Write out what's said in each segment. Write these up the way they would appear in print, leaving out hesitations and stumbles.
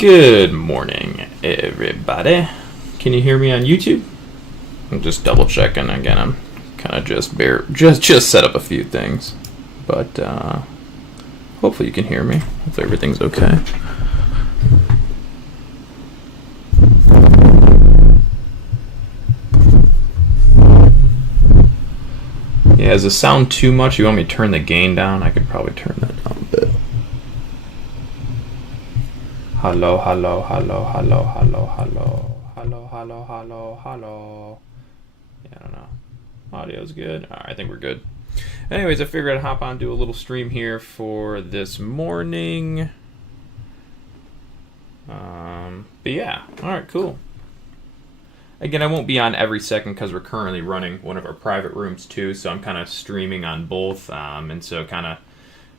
Good morning, everybody. Can you hear me on YouTube? I'm just double checking again. I'm kind of just set up a few things, but hopefully you can hear me. Hopefully everything's okay. Yeah, does it sound too much? You want me to turn the gain down? I could probably turn that down a bit. Hello, hello, hello, hello, hello, hello, hello, hello, hello, hello. Yeah, I don't know. Audio's good. All right, I think we're good. Anyways, I figured I'd hop on, do a little stream here for this morning. But yeah, all right, cool. Again, I won't be on every second because we're currently running one of our private rooms too, so I'm kind of streaming on both, and so kind of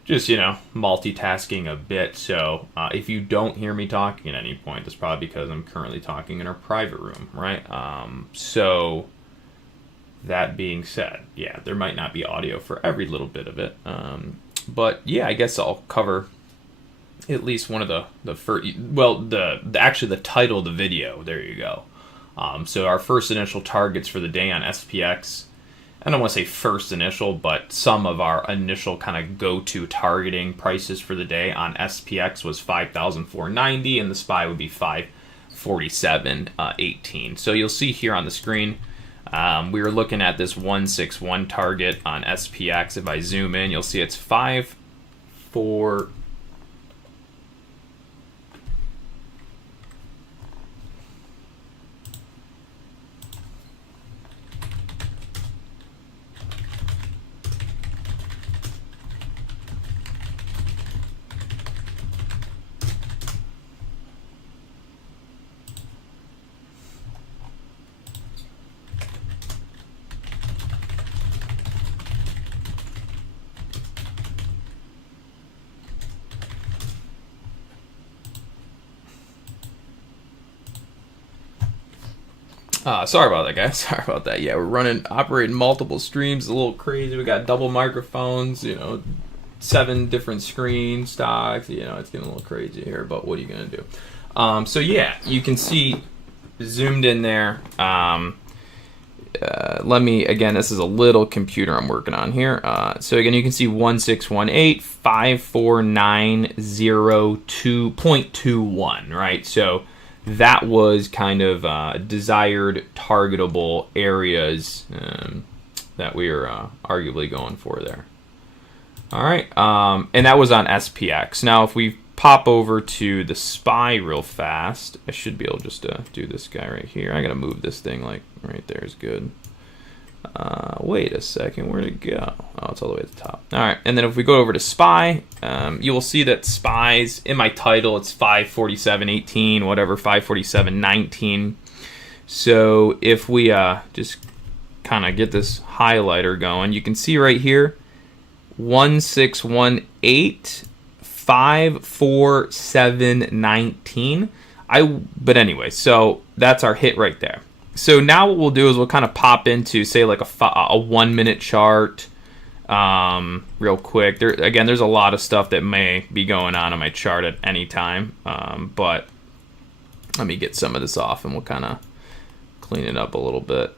just, multitasking a bit. So if you don't hear me talking at any point, that's probably because I'm currently talking in our private room, right? So that being said, yeah, there might not be audio for every little bit of it. But yeah, I guess I'll cover at least one of the first, actually the title of the video, there you go. So our first initial targets for the day on SPX, I don't want to say first initial, but some of our initial kind of go-to targeting prices for the day on SPX was 5,490, and the SPY would be 547.18. So you'll see here on the screen, we were looking at this 161 target on SPX. If I zoom in, you'll see it's 5,4. Sorry about that, guys. Sorry about that. Yeah, we're operating multiple streams. A little crazy. We got double microphones, 7 different screen stocks. It's getting a little crazy here, but what are you going to do? So yeah, you can see zoomed in there. Again, this is a little computer I'm working on here. So again, you can see 1618, 54902.21, right? So that was kind of desired targetable areas that we are arguably going for there. All right, and that was on SPX. Now, if we pop over to the SPY real fast, I should be able just to do this guy right here. I gotta move this thing like right there is good. Wait a second, where'd it go? Oh, it's all the way at the top. All right, and then if we go over to SPY, you will see that SPY's, in my title, it's 547.18, whatever, 547.19. So if we just kind of get this highlighter going, you can see right here, 1618, 547.19. But anyway, so that's our hit right there. So now what we'll do is we'll kind of pop into, say, like a 1 minute chart real quick. There's a lot of stuff that may be going on my chart at any time. But let me get some of this off and we'll kind of clean it up a little bit.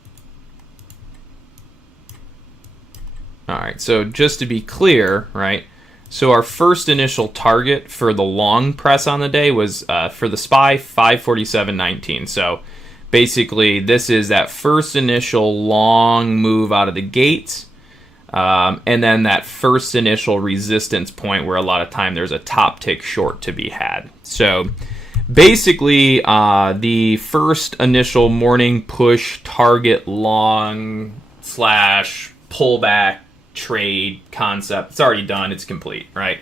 All right, so just to be clear, right? So our first initial target for the long press on the day was for the SPY 547.19. So basically, this is that first initial long move out of the gates, and then that first initial resistance point where a lot of time there's a top tick short to be had. So basically, the first initial morning push target long / pullback trade concept, it's already done. It's complete, right?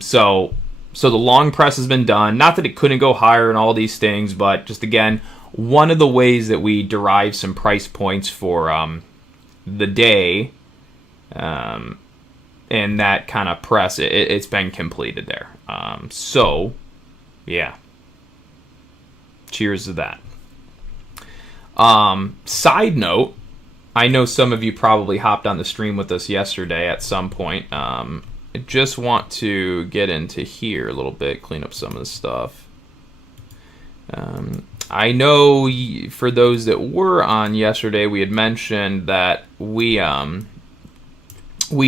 So the long press has been done. Not that it couldn't go higher and all these things, but just again, one of the ways that we derive some price points for the day, and that kind of press, it's been completed there. So, yeah. Cheers to that. Side note, I know some of you probably hopped on the stream with us yesterday at some point. I just want to get into here a little bit, clean up some of the stuff. I know for those that were on yesterday, we had mentioned that we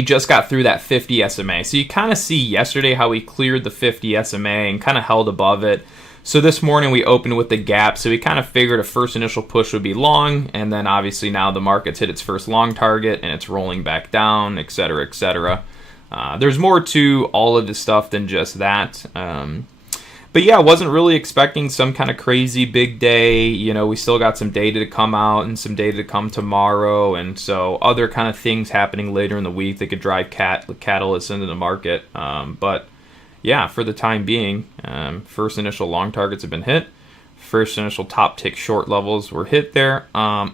just got through that 50 SMA. So you kind of see yesterday how we cleared the 50 SMA and kind of held above it. So this morning we opened with the gap. So we kind of figured a first initial push would be long, and then obviously now the market's hit its first long target and it's rolling back down, et cetera, et cetera. There's more to all of this stuff than just that. But yeah, I wasn't really expecting some kind of crazy big day. You know, we still got some data to come out and some data to come tomorrow. And so other kind of things happening later in the week that could drive catalysts into the market. But yeah, for the time being, first initial long targets have been hit. First initial top tick short levels were hit there. Now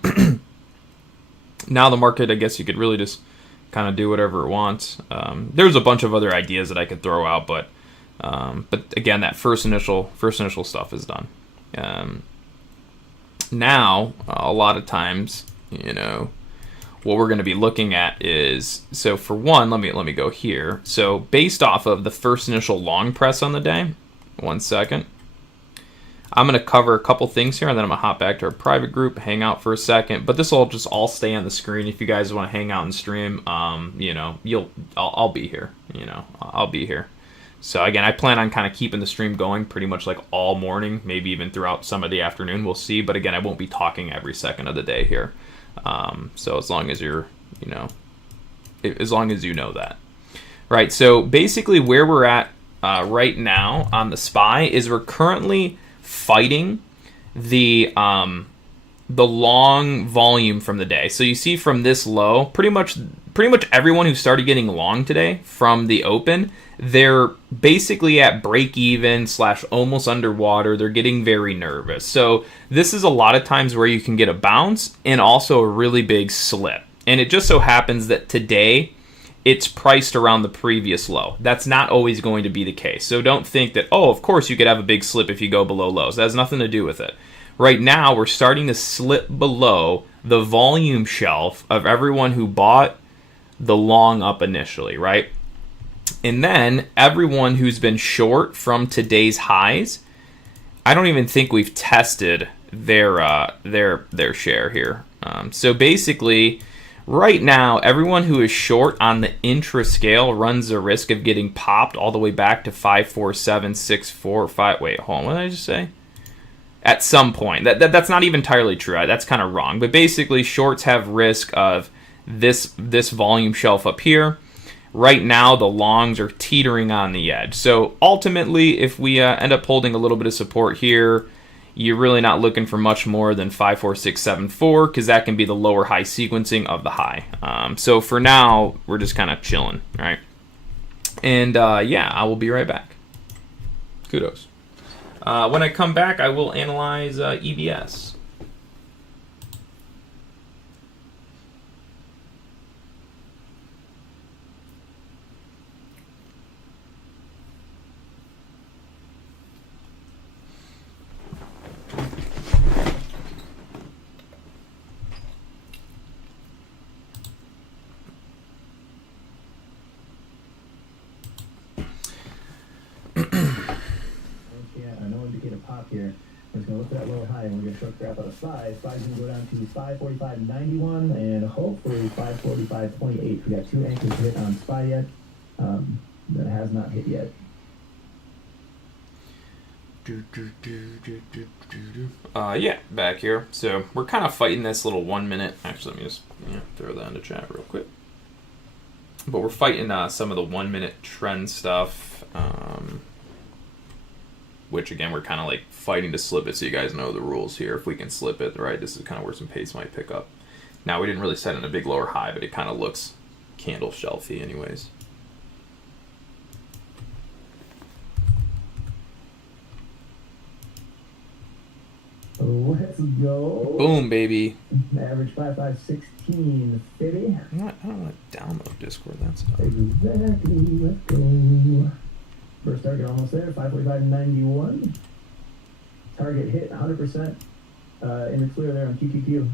the market, I guess you could really just kind of do whatever it wants. There's a bunch of other ideas that I could throw out, but again, that first initial stuff is done. Now, a lot of times, you know, what we're going to be looking at is, so for one, let me go here. So based off of the first initial long press on the day, 1 second, I'm going to cover a couple things here, and then I'm going to hop back to our private group, hang out for a second. But this will just all stay on the screen. If you guys want to hang out and stream, you know, I'll be here. You know, I'll be here. So again, I plan on kind of keeping the stream going pretty much like all morning, maybe even throughout some of the afternoon. We'll see. But again, I won't be talking every second of the day here. So as long as you're, you know, as long as you know that. Right. So basically where we're at right now on the SPY is we're currently fighting the long volume from the day. So you see from this low, pretty much everyone who started getting long today from the open, they're basically at break even / almost underwater. They're getting very nervous. So this is a lot of times where you can get a bounce and also a really big slip. And it just so happens that today it's priced around the previous low. That's not always going to be the case. So don't think that, oh, of course you could have a big slip if you go below lows. That has nothing to do with it. Right now, we're starting to slip below the volume shelf of everyone who bought the long up initially, right? And then everyone who's been short from today's highs, I don't even think we've tested their share here. So basically, right now, everyone who is short on the intra scale runs the risk of getting popped all the way back to 547.645. Wait, hold on. What did I just say? At some point. That's not even entirely true. That's kind of wrong. But basically, shorts have risk of this volume shelf up here. Right now, the longs are teetering on the edge. So ultimately, if we end up holding a little bit of support here, you're really not looking for much more than 54674 because that can be the lower high sequencing of the high. So for now, we're just kind of chilling, right? And yeah, I will be right back. Kudos. When I come back, I will analyze EBS. Here. We're just going to look at that low high and we're going to short graph out of SPY. SPY's going to go down to 545.91 and hopefully 545.28. We got two anchors hit on SPY yet. That has not hit yet. Yeah, back here. So we're kind of fighting this little 1 minute. Actually, let me just throw that into chat real quick. But we're fighting some of the 1 minute trend stuff. Which again, we're kind of like fighting to slip it, so you guys know the rules here. If we can slip it, right, this is kind of where some pace might pick up. Now, we didn't really set in a big lower high, but it kind of looks candle shelfy anyways. Let's go. Boom, baby. Average 5516 50. I don't want to download Discord, that stuff. Exactly, let's go. First target almost there, 545.91. Target hit 100% in the clear there on QQQ.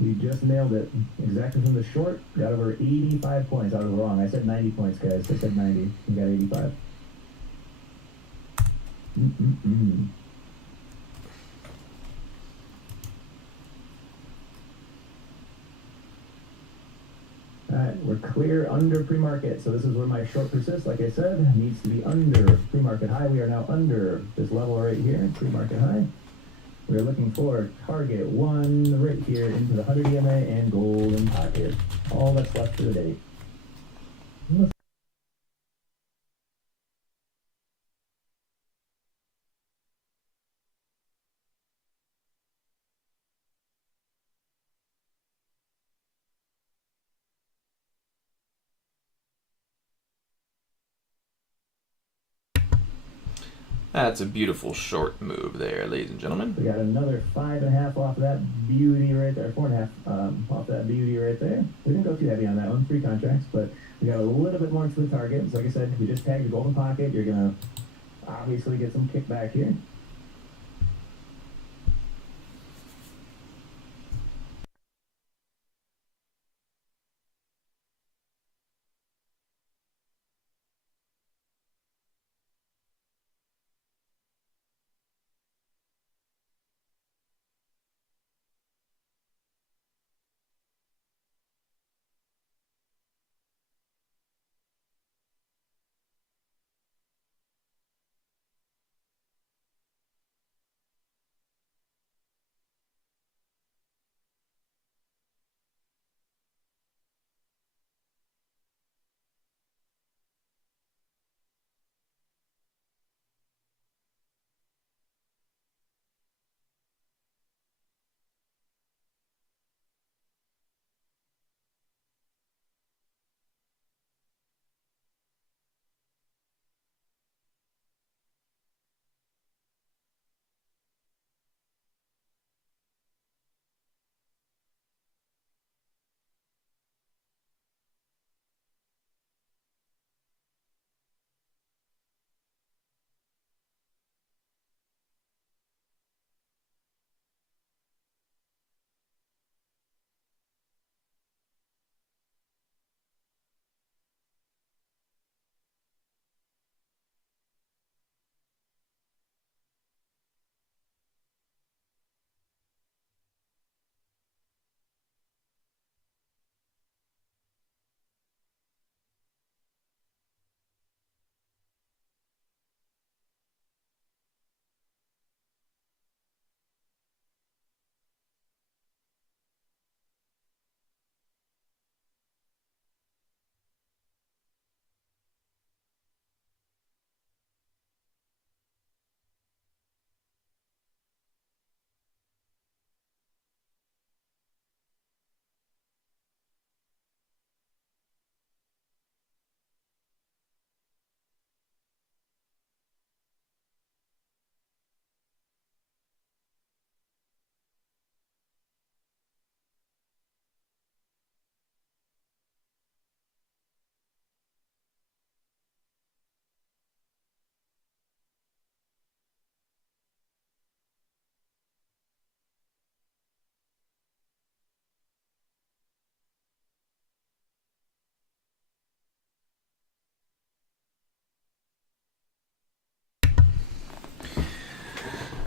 We just nailed it. Exactly from the short, got over 85 points. I was wrong. I said 90 points, guys. I said 90. We got 85. Alright, we're clear under pre-market. So this is where my short persists, like I said, needs to be under pre-market high. We are now under this level right here, pre-market high. We're looking for target 1 right here into the 100 EMA and golden pocket. All that's left for the day. That's a beautiful short move there, ladies and gentlemen. We got another 5.5 off of that beauty right there, 4.5 off that beauty right there. We didn't go too heavy on that one, 3 contracts, but we got a little bit more to the target. So like I said, we just tagged the golden pocket. You're gonna obviously get some kickback here.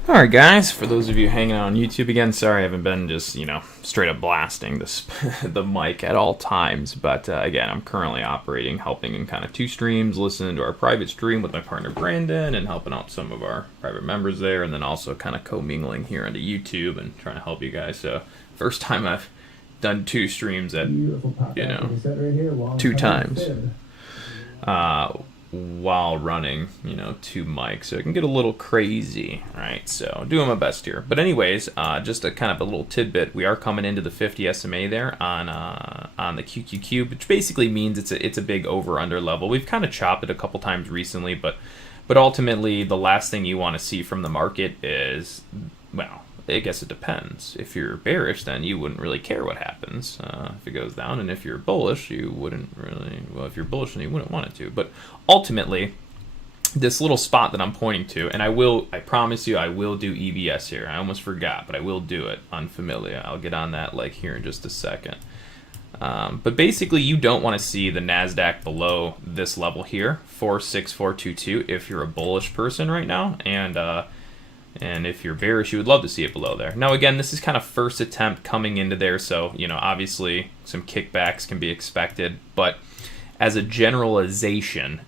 All right, guys, for those of you hanging out on YouTube again, sorry I haven't been just, straight up blasting this the mic at all times. But again, I'm currently operating, helping in kind of 2 streams, listening to our private stream with my partner Brandon and helping out some of our private members there, and then also kind of co-mingling here onto YouTube and trying to help you guys. So first time I've done 2 streams at, 2 times. While running, 2 mics, so it can get a little crazy, right? So doing my best here. But anyways, just a kind of a little tidbit. We are coming into the 50 SMA there on the QQQ, which basically means it's a big over/under level. We've kind of chopped it a couple times recently, but ultimately the last thing you want to see from the market is, well, I guess it depends. If you're bearish, then you wouldn't really care what happens if it goes down, and if you're bullish, you wouldn't really. Well, if you're bullish, then you wouldn't want it to. But ultimately, this little spot that I'm pointing to, and I promise you, I will do EBS here. I almost forgot, but I will do it on Familia. I'll get on that here in just a second. But basically, you don't want to see the NASDAQ below this level here, 46422, if you're a bullish person right now. And if you're bearish, you would love to see it below there. Now, again, this is kind of first attempt coming into there, so, obviously some kickbacks can be expected. But as a generalization,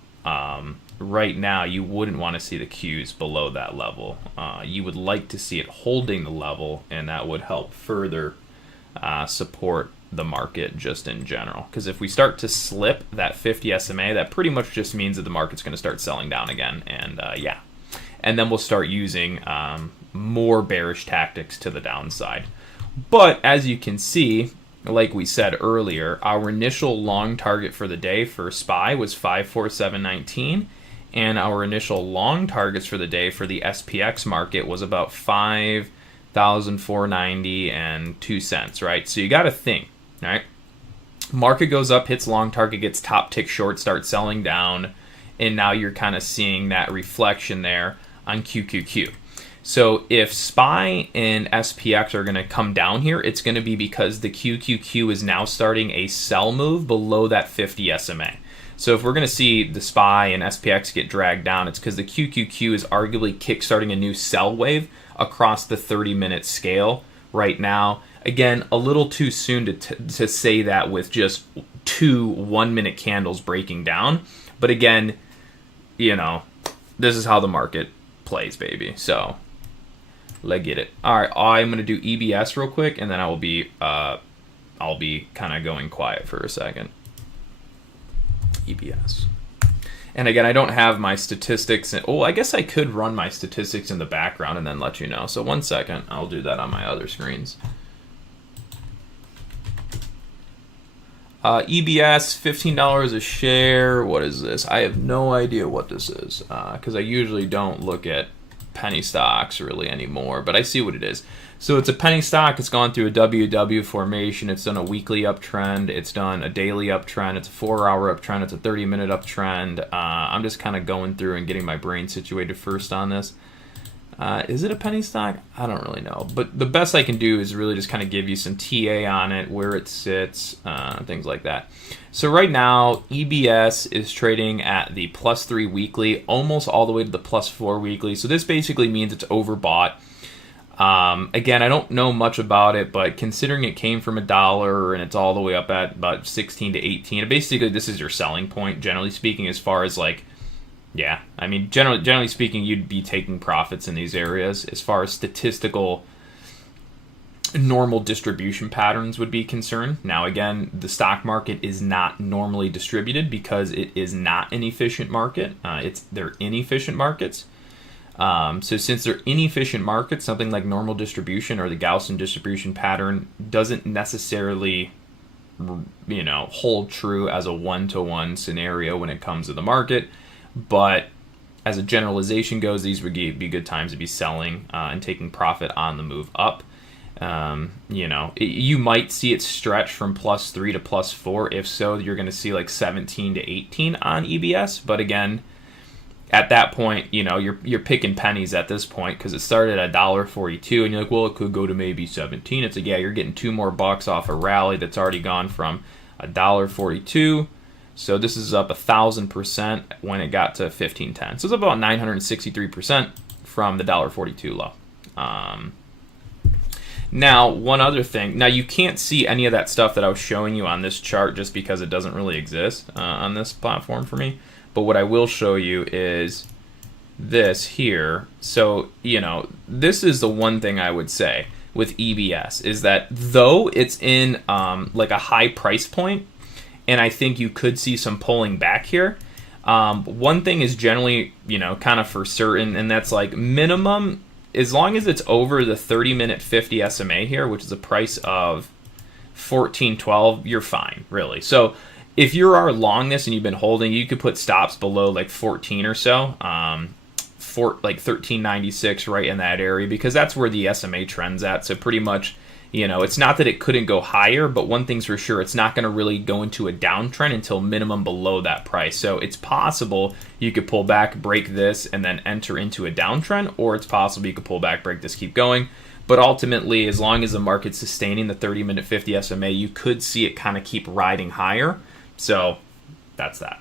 right now, you wouldn't want to see the Qs below that level. You would like to see it holding the level, and that would help further support the market just in general. Because if we start to slip that 50 SMA, that pretty much just means that the market's going to start selling down again. And yeah. And then we'll start using more bearish tactics to the downside. But as you can see, like we said earlier, our initial long target for the day for SPY was 547.19, and our initial long targets for the day for the SPX market was about 5,490 and 2 cents, right? So you got to think, right? Market goes up, hits long target, gets top tick short, starts selling down, and now you're kind of seeing that reflection there on QQQ. So if SPY and SPX are going to come down here, it's going to be because the QQQ is now starting a sell move below that 50 SMA. So if we're going to see the SPY and SPX get dragged down, it's because the QQQ is arguably kickstarting a new sell wave across the 30-minute scale right now. Again, a little too soon to say that with just 2 1-minute candles breaking down. But again, this is how the market plays, baby. So let's get it. All right, I'm gonna do EBS real quick, and then I'll be kind of going quiet for a second. EBS. And again, I don't have my statistics. I guess I could run my statistics in the background and then let you know. So 1 second, I'll do that on my other screens. EBS, $15 a share. What is this? I have no idea what this is because I usually don't look at penny stocks really anymore, but I see what it is. So it's a penny stock. It's gone through a WW formation. It's done a weekly uptrend. It's done a daily uptrend. It's a 4-hour uptrend. It's a 30-minute uptrend. I'm just kind of going through and getting my brain situated first on this. Is it a penny stock? I don't really know. But the best I can do is really just kind of give you some TA on it, where it sits, things like that. So right now, EBS is trading at the +3 weekly, almost all the way to the +4 weekly. So this basically means it's overbought. Again, I don't know much about it, but considering it came from $1 and it's all the way up at about 16 to 18, basically this is your selling point, generally speaking, as far as like, yeah, I mean, generally speaking, you'd be taking profits in these areas as far as statistical normal distribution patterns would be concerned. Now, again, the stock market is not normally distributed because it is not an efficient market. They're inefficient markets. So since they're inefficient markets, something like normal distribution or the Gaussian distribution pattern doesn't necessarily, hold true as a one-to-one scenario when it comes to the market. But as a generalization goes, these would be good times to be selling and taking profit on the move up. You might see it stretch from +3 to +4. If so, you're going to see like 17 to 18 on EBS. But again, at that point, you're picking pennies at this point because it started at $1.42, and you're like, well, it could go to maybe 17. It's like, yeah, you're getting $2 more off a rally that's already gone from $1.42. So this is up 1,000% when it got to 15.10. So it's about 963% from the $1.42 low. Now, one other thing. Now, you can't see any of that stuff that I was showing you on this chart just because it doesn't really exist on this platform for me. But what I will show you is this here. So, this is the one thing I would say with EBS is that though it's in like a high price point, and I think you could see some pulling back here. One thing is generally, kind of for certain, and that's like minimum, as long as it's over the 30-minute 50 SMA here, which is a price of 14.12, you're fine, really. So if you are long this and you've been holding, you could put stops below like 14 or so, like 13.96 right in that area, because that's where the SMA trend's at. So pretty much, it's not that it couldn't go higher, but one thing's for sure, it's not going to really go into a downtrend until minimum below that price. So it's possible you could pull back, break this, and then enter into a downtrend, or it's possible you could pull back, break this, keep going. But ultimately, as long as the market's sustaining the 30-minute 50 SMA, you could see it kind of keep riding higher. So that's that.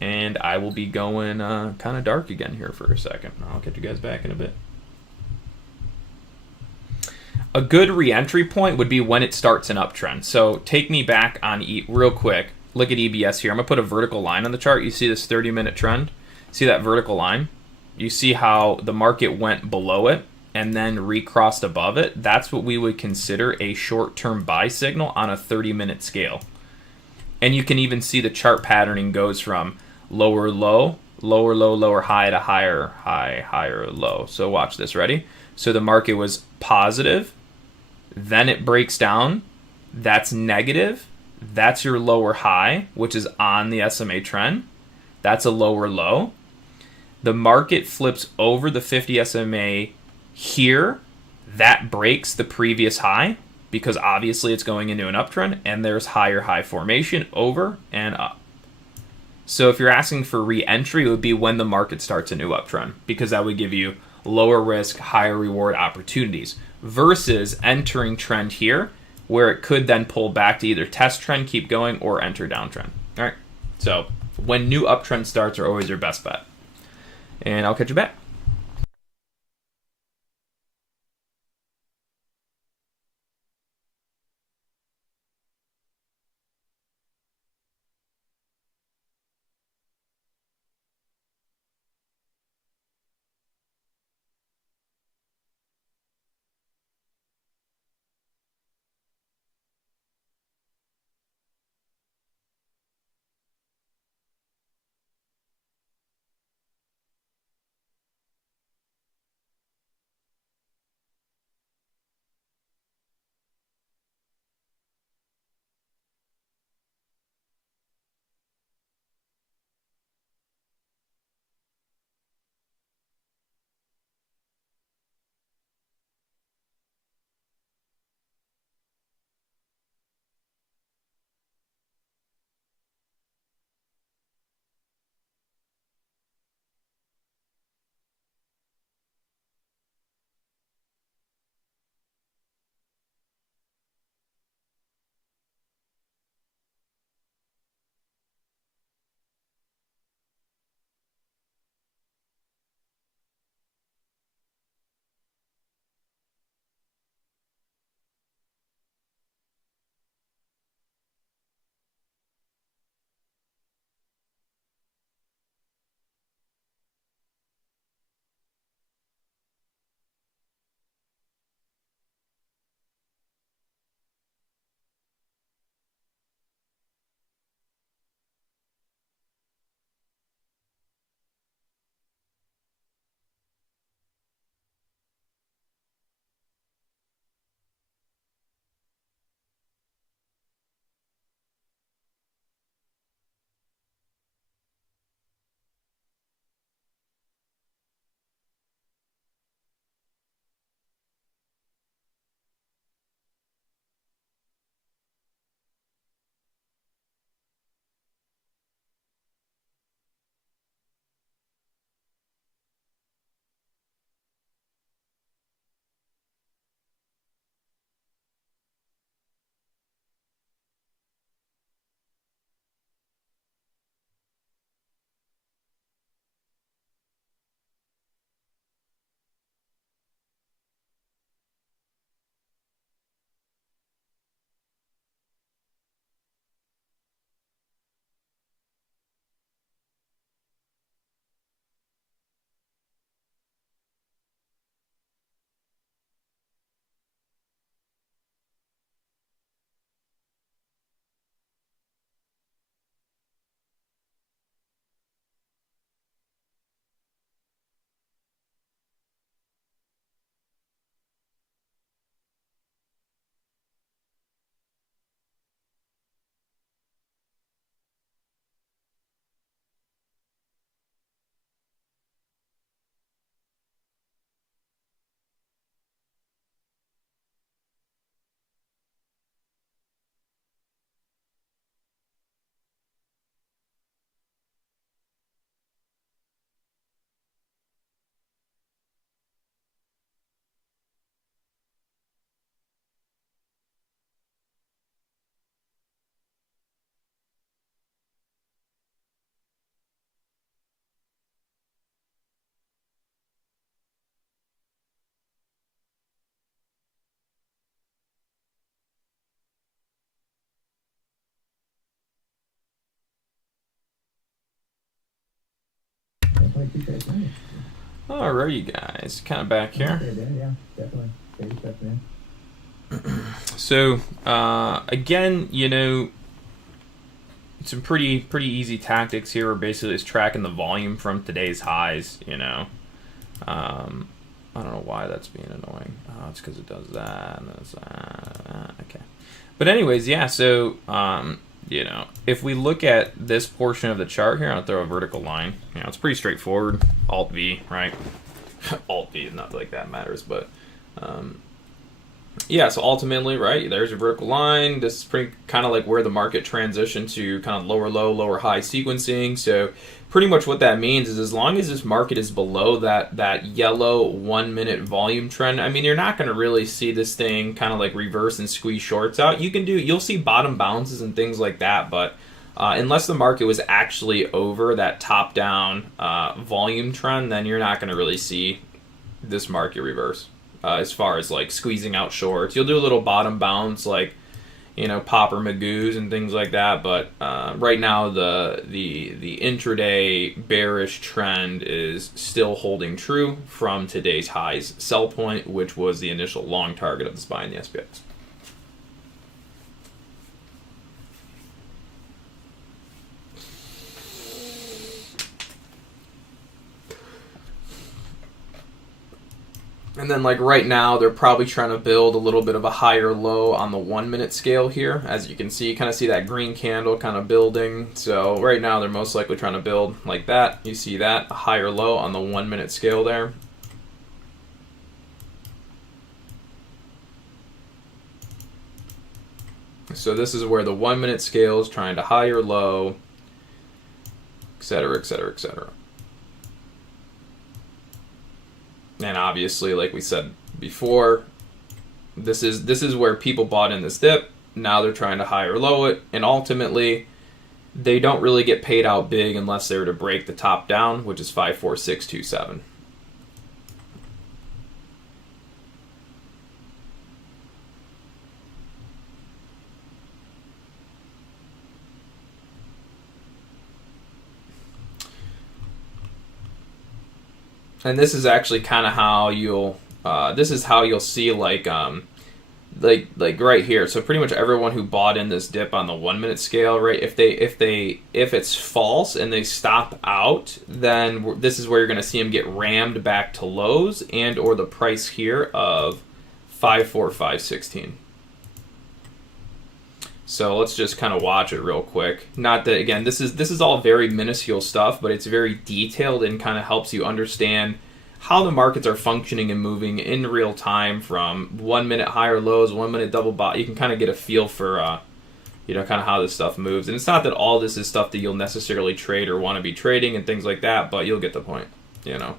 And I will be going kind of dark again here for a second. I'll get you guys back in a bit. A good re-entry point would be when it starts an uptrend. So take me back on real quick. Look at EBS here. I'm going to put a vertical line on the chart. You see this 30-minute trend? See that vertical line? You see how the market went below it and then recrossed above it? That's what we would consider a short-term buy signal on a 30-minute scale. And you can even see the chart patterning goes from lower low, lower low, lower high to higher high, higher low. So watch this. Ready? So the market was positive. Then it breaks down. That's negative. That's your lower high, which is on the SMA trend. That's a lower low. The market flips over the 50 SMA here. That breaks the previous high because obviously it's going into an uptrend, and there's higher high formation over and up. So if you're asking for re-entry, it would be when the market starts a new uptrend, because that would give you lower risk, higher reward opportunities versus entering trend here, where it could then pull back to either test trend, keep going, or enter downtrend. All right. So when new uptrend starts are always your best bet. And I'll catch you back. 22 trades. Nice. Alrighty, guys, kind of back here. Okay, Dan, yeah, definitely. Baby steps, man. So again, you know, some pretty easy tactics here. We're basically just tracking the volume from today's highs. You know, I don't know why that's being annoying. Oh, it's because it does that and does that. Okay, but anyways, yeah. So you know, if we look at this portion of the chart here, I'll throw a vertical line. You know, it's pretty straightforward. Alt V, right? Alt V is not like that matters, but yeah, so ultimately, right, there's your vertical line. This is pretty kind of like where the market transitioned to kind of lower low, lower high sequencing. So pretty much what that means is as long as this market is below that yellow 1 minute volume trend, I mean, you're not going to really see this thing kind of like reverse and squeeze shorts out. You'll see bottom bounces and things like that, but unless the market was actually over that top down volume trend, then you're not going to really see this market reverse. As far as like squeezing out shorts, you'll do a little bottom bounce, like, you know, Popper Magoo's and things like that. But right now, the intraday bearish trend is still holding true from today's highs sell point, which was the initial long target of the SPY and the SPX. And then like right now, they're probably trying to build a little bit of a higher low on the 1 minute scale here. As you can see, you kind of see that green candle kind of building. So right now, they're most likely trying to build like that. You see that, a higher low on the 1 minute scale there. So this is where the 1 minute scale is trying to higher low, etc., etc., etc. And obviously, like we said before, this is where people bought in this dip. Now they're trying to higher low it, and ultimately, they don't really get paid out big unless they were to break the top down, which is 54627. And this is actually kind of how you'll see like right here. So pretty much everyone who bought in this dip on the 1 minute scale, right? If it's false and they stop out, then this is where you're going to see them get rammed back to lows and or the price here of 54516. So let's just kind of watch it real quick. Not that, again, this is all very minuscule stuff, but it's very detailed and kind of helps you understand how the markets are functioning and moving in real time from 1 minute higher lows, 1 minute double bottom. You can kind of get a feel for, you know, kind of how this stuff moves. And it's not that all this is stuff that you'll necessarily trade or want to be trading and things like that, but you'll get the point, you know.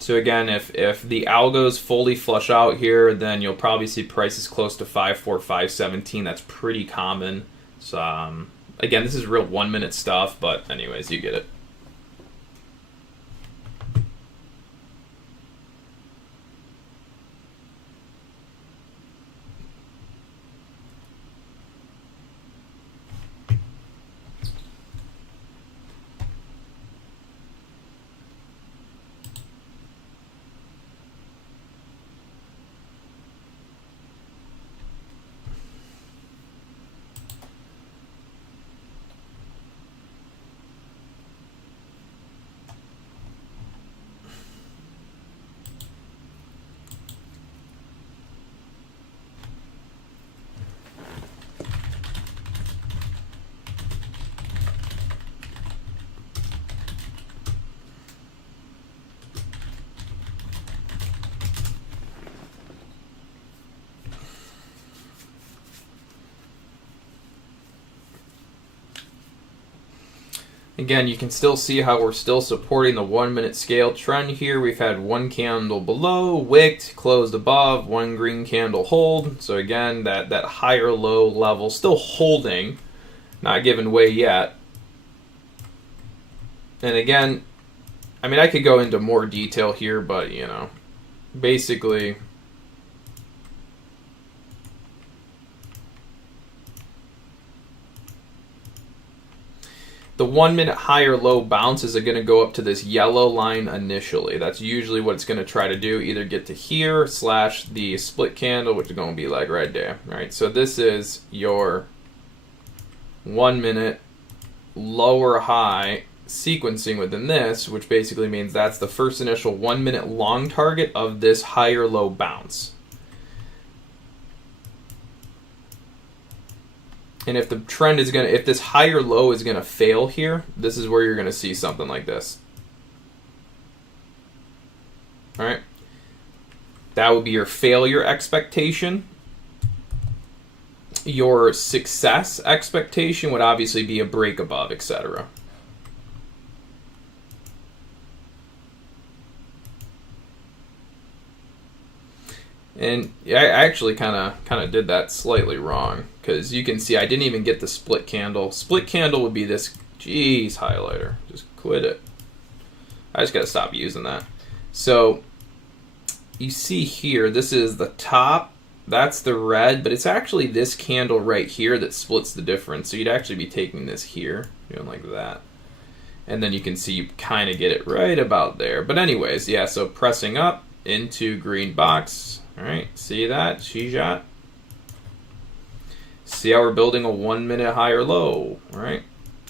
So again, if the algos fully flush out here, then you'll probably see prices close to 54517. That's pretty common. So again, this is real 1 minute stuff, but anyways, you get it. Again, you can still see how we're still supporting the 1 minute scale trend here. We've had one candle below, wicked, closed above, one green candle hold. So again, that higher low level still holding, not giving way yet. And again, I mean, I could go into more detail here, but, you know, basically, the 1 minute high or low bounce is going to go up to this yellow line initially. That's usually what it's going to try to do, either get to here slash the split candle, which is going to be like right there, right? So this is your 1 minute lower high sequencing within this, which basically means that's the first initial 1 minute long target of this higher low bounce. And if the trend is if this higher low is gonna fail here, this is where you're gonna see something like this. All right, that would be your failure expectation. Your success expectation would obviously be a break above, etc. And I actually kind of did that slightly wrong, because you can see I didn't even get the split candle. Split candle would be this, geez, highlighter. Just quit it. I just got to stop using that. So you see here, this is the top. That's the red, but it's actually this candle right here that splits the difference. So you'd actually be taking this here, doing like that. And then you can see you kind of get it right about there. But anyways, yeah, so pressing up into green box. All right, see that? Shijat. See how we're building a 1 minute high or low, all right?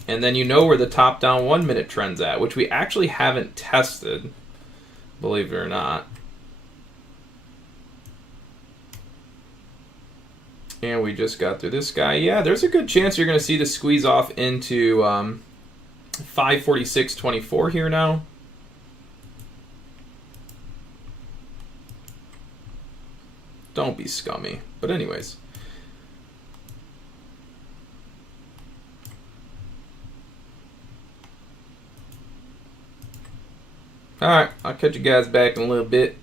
And then you know where the top down 1 minute trend's at, which we actually haven't tested, believe it or not. And we just got through this guy. Yeah, there's a good chance you're going to see this squeeze off into 546.24 here now. Don't be scummy. But anyways. Alright, I'll catch you guys back in a little bit.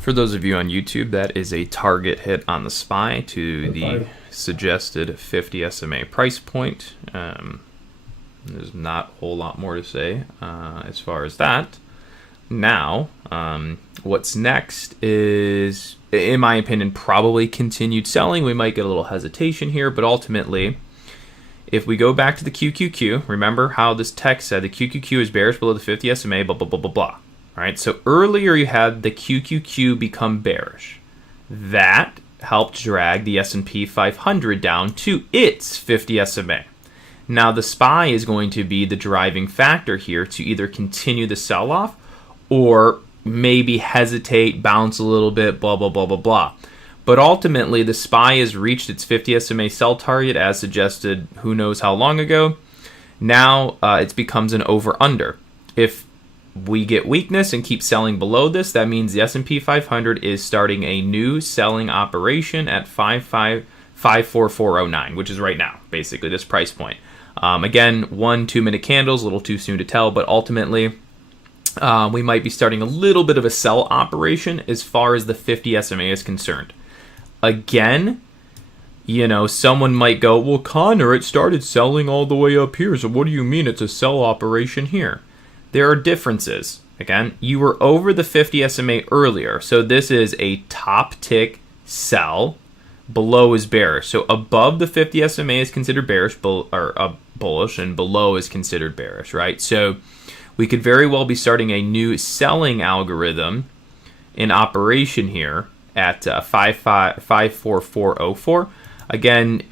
For those of you on YouTube, that is a target hit on the SPY to the suggested 50 SMA price point. There's not a whole lot more to say as far as that. Now, what's next is, in my opinion, probably continued selling. We might get a little hesitation here, but ultimately, if we go back to the QQQ, remember how this text said the QQQ is bearish below the 50 SMA, blah, blah, blah, blah, blah. All right, so earlier you had the QQQ become bearish. That helped drag the S&P 500 down to its 50 SMA. Now the SPY is going to be the driving factor here to either continue the sell-off or maybe hesitate, bounce a little bit, blah, blah, blah, blah, blah. But ultimately, the SPY has reached its 50 SMA sell target as suggested who knows how long ago. Now it becomes an over-under. If we get weakness and keep selling below this, that means the S&P 500 is starting a new selling operation at 54409, which is right now, basically, this price point. Again, 1-2 minute candles, a little too soon to tell, but ultimately, we might be starting a little bit of a sell operation as far as the 50 SMA is concerned. Again, you know, someone might go, well, Connor, it started selling all the way up here, so what do you mean it's a sell operation here? There are differences. Again, you were over the 50 SMA earlier, so this is a top tick sell. Below is bearish. So above the 50 SMA is considered bearish, bullish, and below is considered bearish, right? So we could very well be starting a new selling algorithm in operation here at 54404. Again,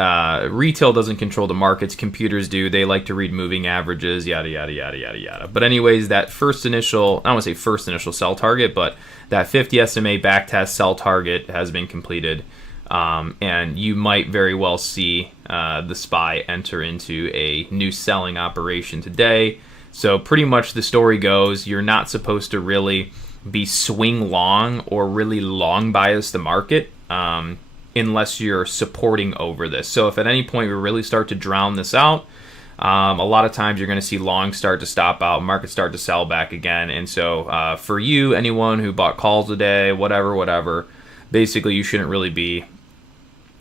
retail doesn't control the markets. Computers do. They like to read moving averages, yada, yada, yada, yada, yada. But anyways, that first initial, I don't want to say first initial sell target, but that 50 SMA backtest sell target has been completed. And you might very well see the SPY enter into a new selling operation today. So pretty much the story goes, you're not supposed to really be swing long or really long bias the market unless you're supporting over this. So if at any point we really start to drown this out, a lot of times you're going to see long start to stop out, market start to sell back again. And so for you, anyone who bought calls today, whatever, basically you shouldn't really be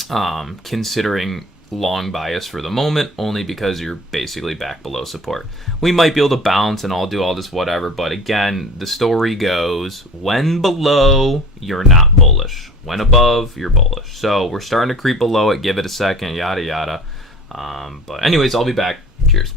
considering long bias for the moment, only because you're basically back below support. We might be able to bounce and I'll do all this whatever, but again, the story goes, when below, you're not bullish. When above, you're bullish. So we're starting to creep below it, give it a second, yada yada. But anyways, I'll be back. Cheers.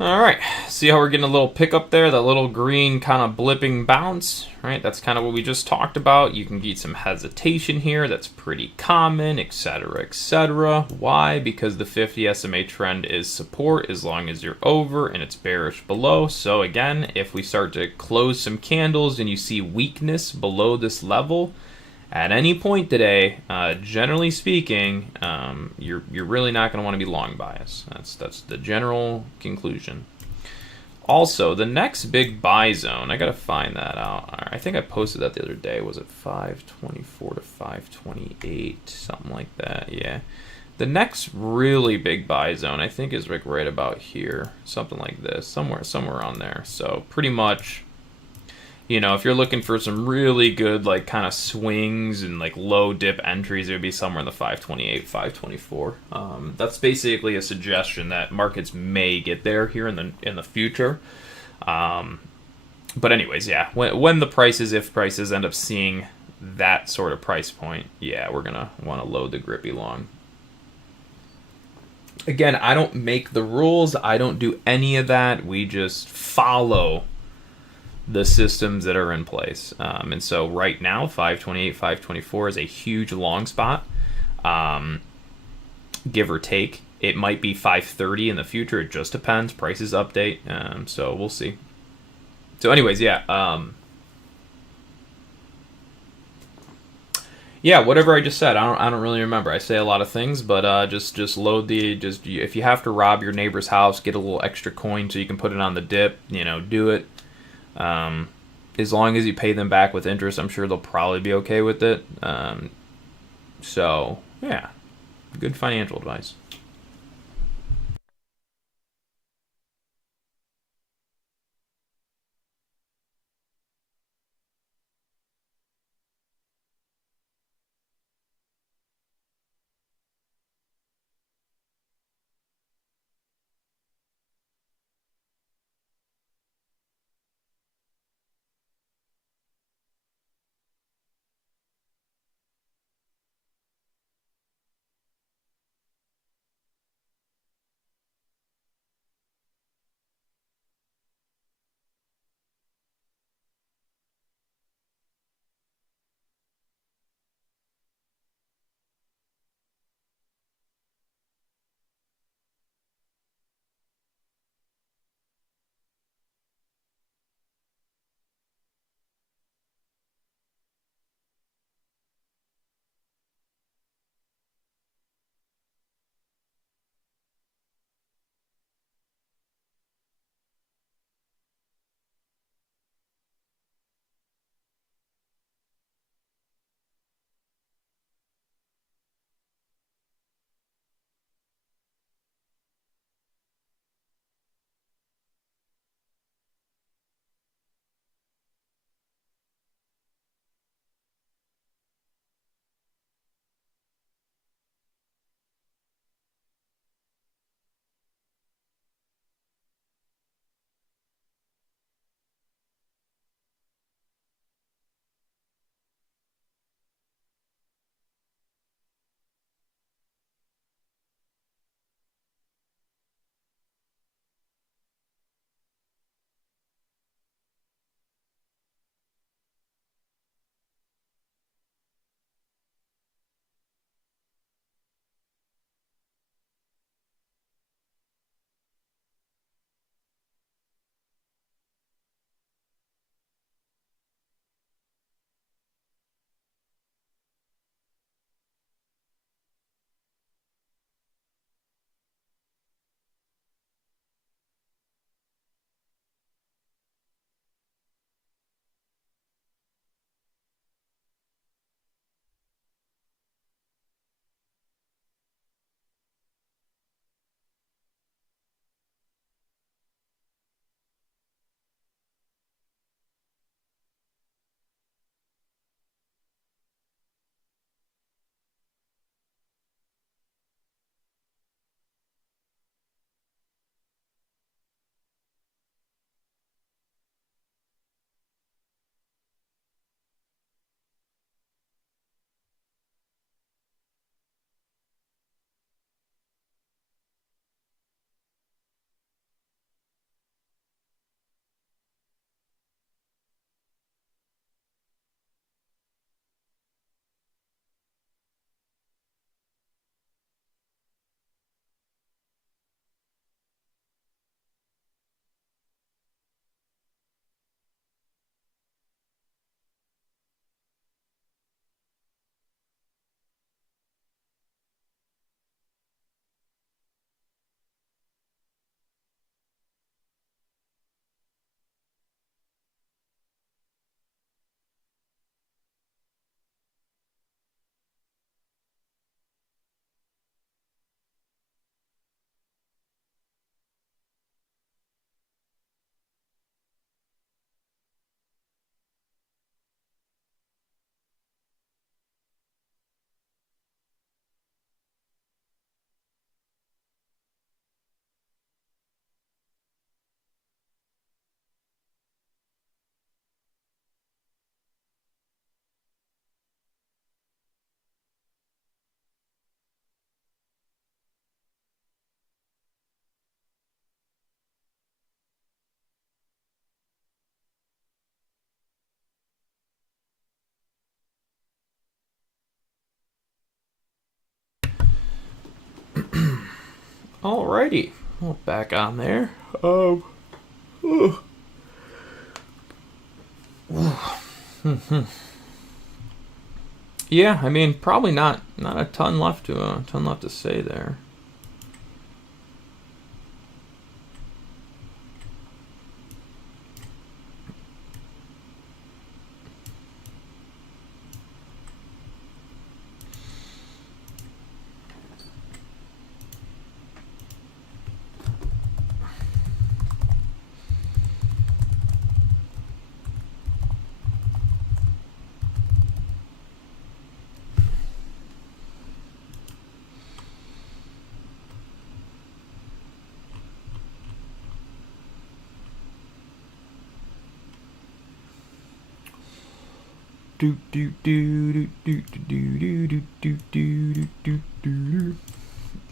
All right, see how we're getting a little pickup there, that little green kind of blipping bounce, right? That's kind of what we just talked about. You can get some hesitation here. That's pretty common, etc., etc. Why? Because the 50 SMA trend is support as long as you're over and it's bearish below. So again, if we start to close some candles and you see weakness below this level, at any point today, generally speaking, you're really not going to want to be long bias. That's the general conclusion. Also, the next big buy zone, I gotta find that out. I think I posted that the other day. Was it 524 to 528, something like that? Yeah. The next really big buy zone, I think, is like right about here, something like this, somewhere on there. So pretty much, if you're looking for some really good like kind of swings and like low dip entries, it would be somewhere in the 528, 524. That's basically a suggestion that markets may get there here in the future. But anyways, yeah, when the prices, if prices end up seeing that sort of price point, yeah, we're gonna want to load the grippy long. Again, I don't make the rules. I don't do any of that. We just follow the systems that are in place. And so right now, 528, 524 is a huge long spot, give or take. It might be 530 in the future. It just depends. Prices update. So we'll see. So anyways, yeah. Yeah, whatever I just said, I don't really remember. I say a lot of things, but just load if you have to rob your neighbor's house, get a little extra coin so you can put it on the dip. Do it. As long as you pay them back with interest, I'm sure they'll probably be okay with it. So yeah, good financial advice. Alrighty, well, back on there. Yeah, I mean, probably not a ton left to say there.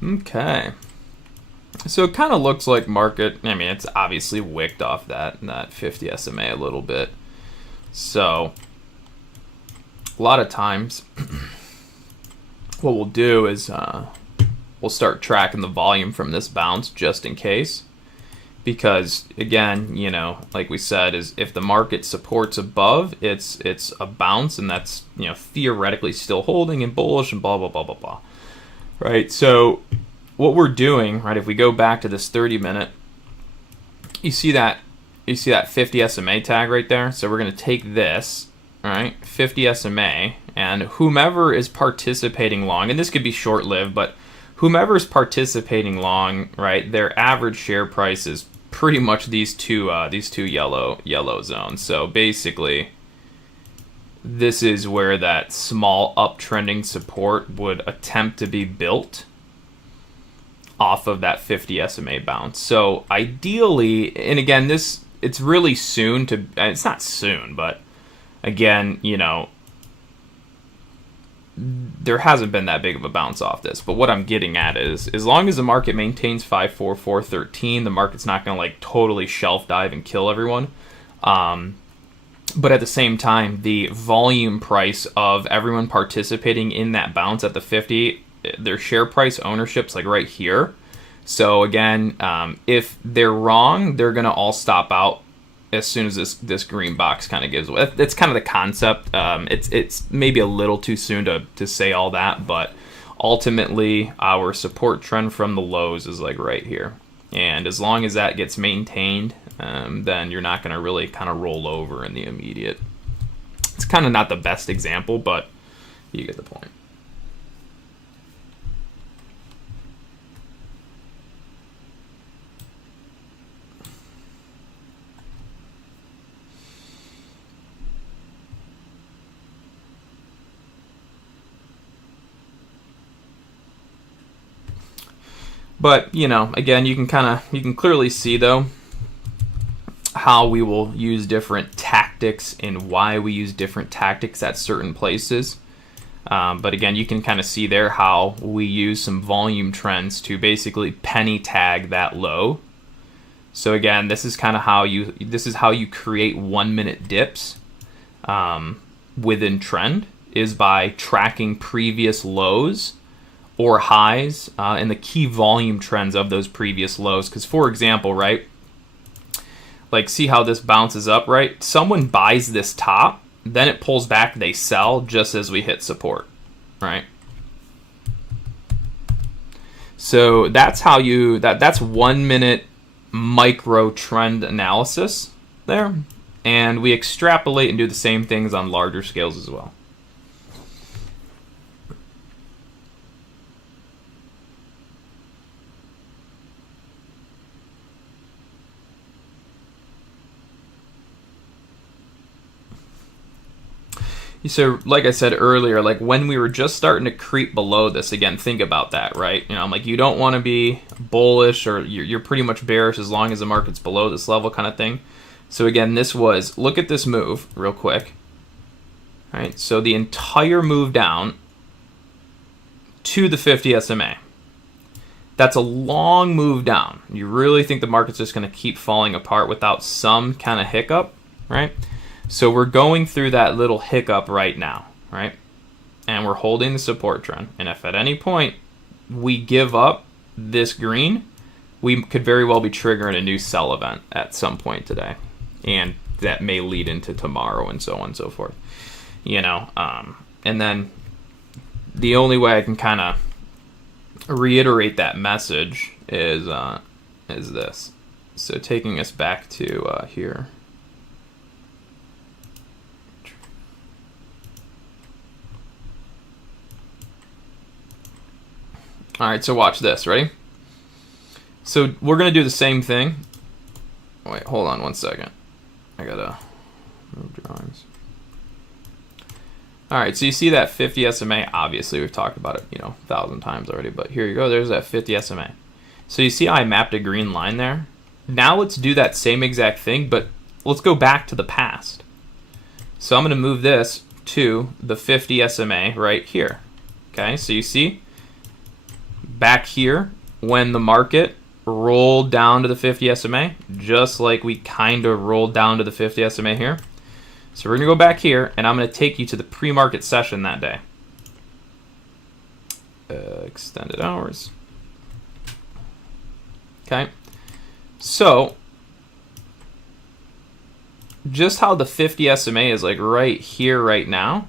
Okay. So it kind of looks like market, I mean, it's obviously wicked off that 50 SMA a little bit. So a lot of times what we'll do is we'll start tracking the volume from this bounce just in case. Because again, you know, like we said, is if the market supports above, it's a bounce, and that's, you know, theoretically still holding and bullish and blah blah blah blah blah. Right? So what we're doing, right, if we go back to this 30-minute, you see that 50 SMA tag right there. So we're going to take this, right, 50 SMA, and whomever is participating long, and this could be short-lived, but whomever is participating long, right, their average share price is pretty much these two yellow zones. So basically, this is where that small uptrending support would attempt to be built off of that 50 SMA bounce. So ideally, and again, it's really soon to, it's not soon, but again, you know, there hasn't been that big of a bounce off this. But what I'm getting at is, as long as the market maintains 54413, the market's not going to like totally shelf dive and kill everyone. But at the same time, the volume price of everyone participating in that bounce at the 50, their share price ownership's like right here. So again, if they're wrong, they're going to all stop out as soon as this green box kind of gives away. That's kind of the concept. It's maybe a little too soon to say all that, but ultimately our support trend from the lows is like right here. And as long as that gets maintained, then you're not going to really kind of roll over in the immediate. It's kind of not the best example, but you get the point. But, you know, again, you can clearly see, though, how we will use different tactics and why we use different tactics at certain places. But again, you can kind of see there how we use some volume trends to basically penny tag that low. So again, this is kind of how you create 1 minute dips within trend, is by tracking previous lows or highs and the key volume trends of those previous lows. Because, for example, right, like see how this bounces up, right? Someone buys this top, then it pulls back, they sell just as we hit support, right? So that's how that's 1 minute micro trend analysis there. And we extrapolate and do the same things on larger scales as well. So, like I said earlier, like when we were just starting to creep below this, again, think about that, right? You know, I'm like, you don't want to be bullish, or you're pretty much bearish as long as the market's below this level kind of thing. So again, look at this move real quick. All right, so the entire move down to the 50 SMA. That's a long move down. You really think the market's just going to keep falling apart without some kind of hiccup, right? So we're going through that little hiccup right now, right? And we're holding the support trend. And if at any point we give up this green, we could very well be triggering a new sell event at some point today, and that may lead into tomorrow and so on and so forth. You know, and then the only way I can kind of reiterate that message is this. So taking us back to here. All right, so watch this. Ready? So we're going to do the same thing. Wait, hold on one second. I got to move drawings. All right, so you see that 50 SMA. Obviously, we've talked about it, 1,000 times already, but here you go. There's that 50 SMA. So you see how I mapped a green line there? Now let's do that same exact thing, but let's go back to the past. So I'm going to move this to the 50 SMA right here. Okay, so you see back here when the market rolled down to the 50 SMA, just like we kind of rolled down to the 50 SMA here. So we're going to go back here, and I'm going to take you to the pre-market session that day. Extended hours. Okay. So just how the 50 SMA is like right here, right now,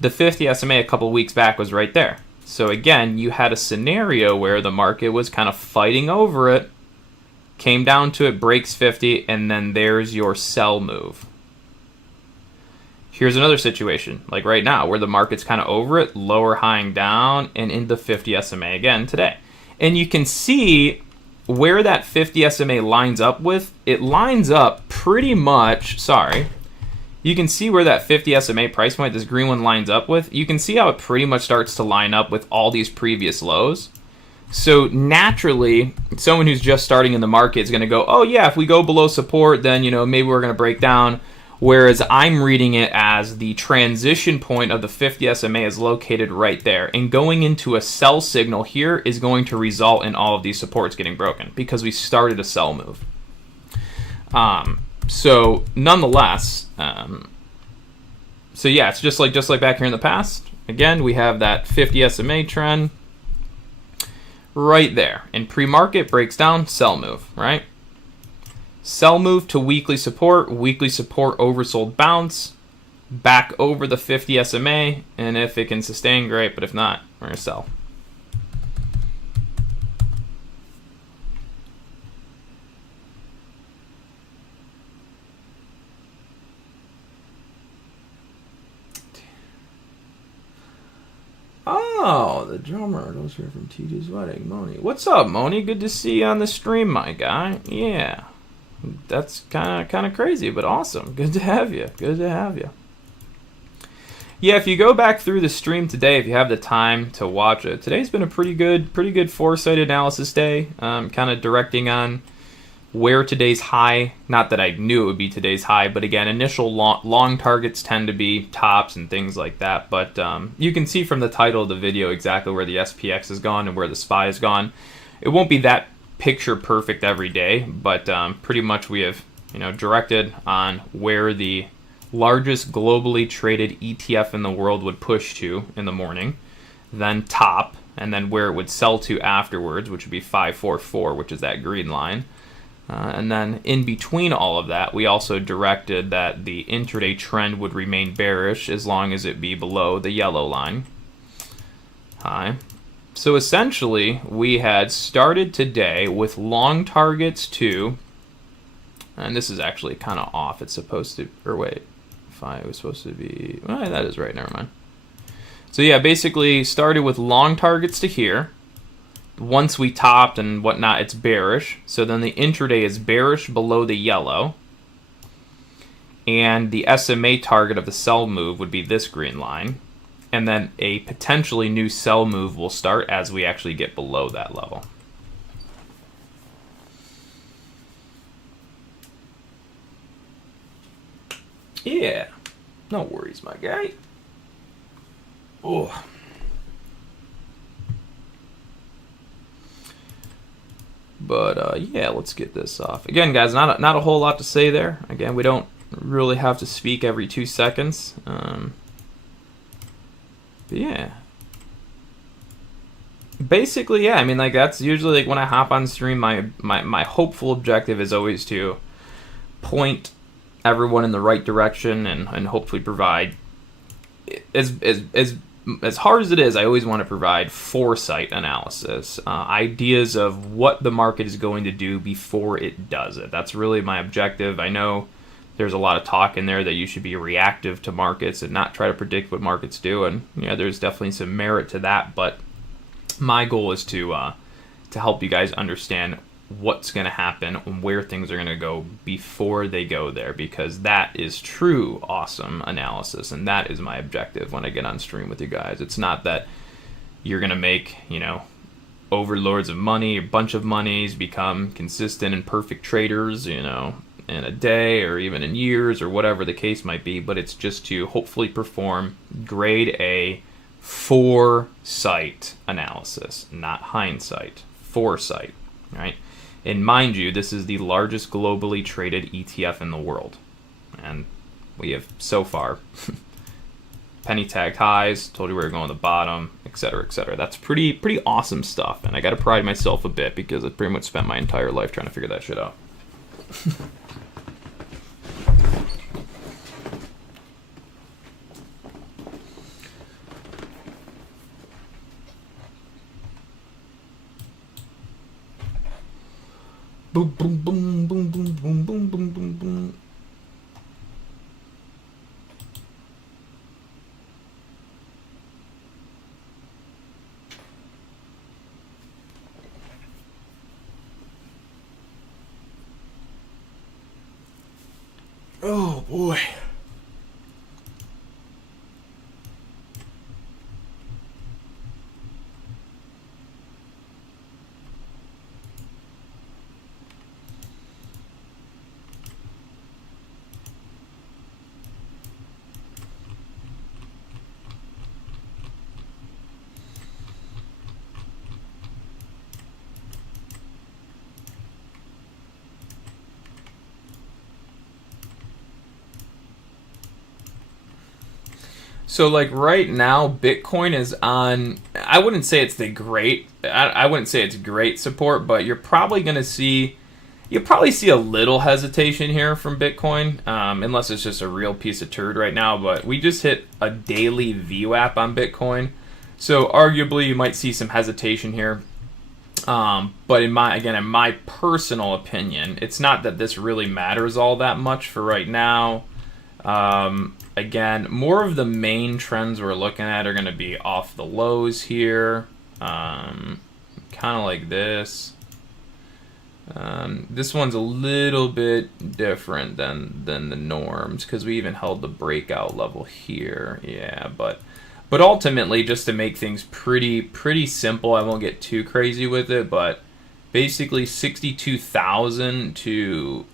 the 50 SMA a couple weeks back was right there. So again, you had a scenario where the market was kind of fighting over it, came down to it, breaks 50, and then there's your sell move. Here's another situation, like right now, where the market's kind of over it, lower highing down, and into 50 SMA again today. And you can see where that 50 SMA lines up with. It lines up pretty much, you can see where that 50 SMA price point, this green one, lines up with. You can see how it pretty much starts to line up with all these previous lows. So naturally, someone who's just starting in the market is going to go, oh yeah, if we go below support, then maybe we're going to break down. Whereas I'm reading it as the transition point of the 50 SMA is located right there. And going into a sell signal here is going to result in all of these supports getting broken because we started a sell move. So nonetheless, so yeah, it's just like back here in the past. Again, we have that 50 SMA trend right there. And pre-market breaks down, sell move, right? Sell move to weekly support oversold bounce, back over the 50 SMA, and if it can sustain, great, but if not, we're going to sell. Oh, the drummer. Those here from TJ's wedding, Moni. What's up, Moni? Good to see you on the stream, my guy. Yeah. That's kind of crazy, but awesome. Good to have you. Good to have you. Yeah, if you go back through the stream today, if you have the time to watch it, today's been a pretty good foresight analysis day. Kind of directing on where today's high, not that I knew it would be today's high, but again, initial long targets tend to be tops and things like that. But you can see from the title of the video exactly where the SPX has gone and where the SPY has gone. It won't be that picture perfect every day, but pretty much we have directed on where the largest globally traded ETF in the world would push to in the morning, then top, and then where it would sell to afterwards, which would be 544, which is that green line. And then in between all of that, we also directed that the intraday trend would remain bearish as long as it be below the yellow line. High. So essentially, we had started today with long targets to, and this is actually kind of off. It's supposed to, or wait, Phi was supposed to be, well, that is right, never mind. So yeah, basically started with long targets to here. Once we topped and whatnot, it's bearish. So then the intraday is bearish below the yellow. And the SMA target of the sell move would be this green line. And then a potentially new sell move will start as we actually get below that level. Yeah, no worries, my guy. Oh. But yeah, let's get this off. Again, guys, not a whole lot to say there. Again, we don't really have to speak every 2 seconds. But yeah. Basically, yeah. I mean, like that's usually like when I hop on stream, my hopeful objective is always to point everyone in the right direction and hopefully provide as hard as it is. I always want to provide foresight analysis, ideas of what the market is going to do before it does it. That's really my objective. I know there's a lot of talk in there that you should be reactive to markets and not try to predict what markets do, and yeah, there's definitely some merit to that. But my goal is to help you guys understand what's going to happen and where things are going to go before they go there, because that is true awesome analysis, and that is my objective when I get on stream with you guys. It's not that you're going to make, overlords of money, a bunch of monies, become consistent and perfect traders, in a day or even in years or whatever the case might be, but it's just to hopefully perform grade A foresight analysis, not hindsight, foresight, right? And mind you, this is the largest globally traded ETF in the world. And we have so far penny tagged highs, told you we were going to the bottom, etc., etc. That's pretty awesome stuff. And I got to pride myself a bit because I pretty much spent my entire life trying to figure that shit out. Boom, boom, boom, boom, boom, boom, boom, boom, boom, boom. Oh boy. So like right now, Bitcoin is on. I wouldn't say it's I wouldn't say it's great support, but you'll probably see a little hesitation here from Bitcoin, unless it's just a real piece of turd right now. But we just hit a daily VWAP on Bitcoin, so arguably you might see some hesitation here. But in my personal opinion, it's not that this really matters all that much for right now. Again, more of the main trends we're looking at are going to be off the lows here, kind of like this. This one's a little bit different than the norms because we even held the breakout level here. Yeah, but ultimately, just to make things pretty simple, I won't get too crazy with it, but basically 62,000 to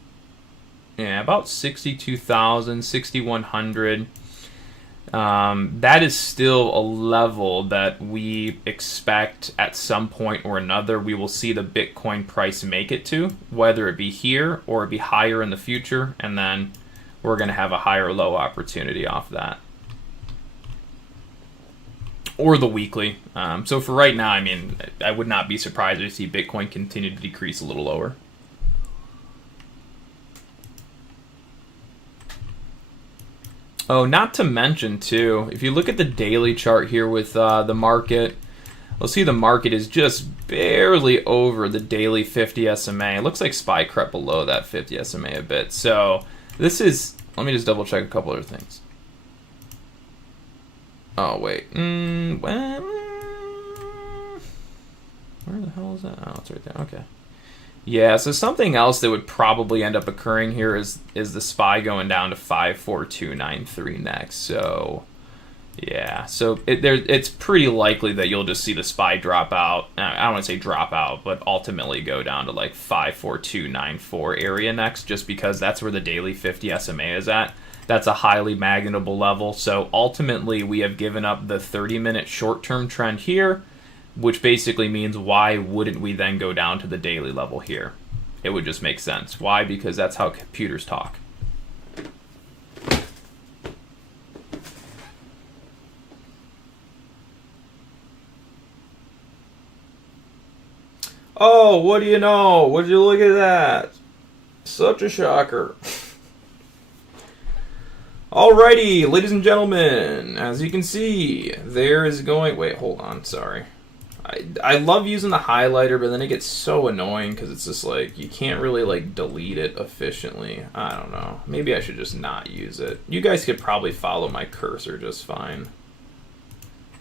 about 62,000, 6,100. That is still a level that we expect at some point or another we will see the Bitcoin price make it to, whether it be here or it be higher in the future, and then we're going to have a higher low opportunity off that. Or the weekly. So for right now, I mean, I would not be surprised to see Bitcoin continue to decrease a little lower. Oh, not to mention, too, if you look at the daily chart here with the market, we'll see the market is just barely over the daily 50 SMA. It looks like SPY crept below that 50 SMA a bit. So this is, let me just double check a couple other things. Oh, wait. Where the hell is that? Oh, it's right there. Okay. Yeah, so something else that would probably end up occurring here is the SPY going down to 54293 next. So, yeah, so it's pretty likely that you'll just see the SPY drop out. I don't want to say drop out, but ultimately go down to like 54294 area next, just because that's where the daily 50 SMA is at. That's a highly magnetable level. So ultimately, we have given up the 30-minute short-term trend here, which basically means why wouldn't we then go down to the daily level here? It would just make sense. Why? Because that's how computers talk. Oh, what do you know? Would you look at that? Such a shocker. Alrighty, ladies and gentlemen, as you can see, there is going... Wait, hold on, sorry. I love using the highlighter, but then it gets so annoying because it's just like, you can't really like delete it efficiently. I don't know. Maybe I should just not use it. You guys could probably follow my cursor just fine.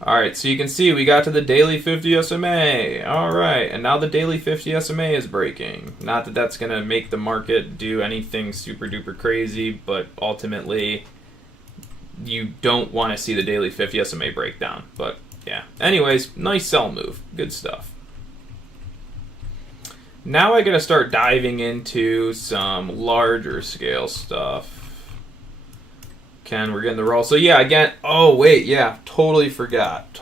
Alright, so you can see we got to the daily 50 SMA. Alright, and now the daily 50 SMA is breaking. Not that that's going to make the market do anything super duper crazy, but ultimately you don't want to see the daily 50 SMA breakdown. But yeah, anyways, nice sell move. Good stuff. Now I got to start diving into some larger scale stuff. We're getting the roll. So yeah, again, oh wait, yeah, totally forgot.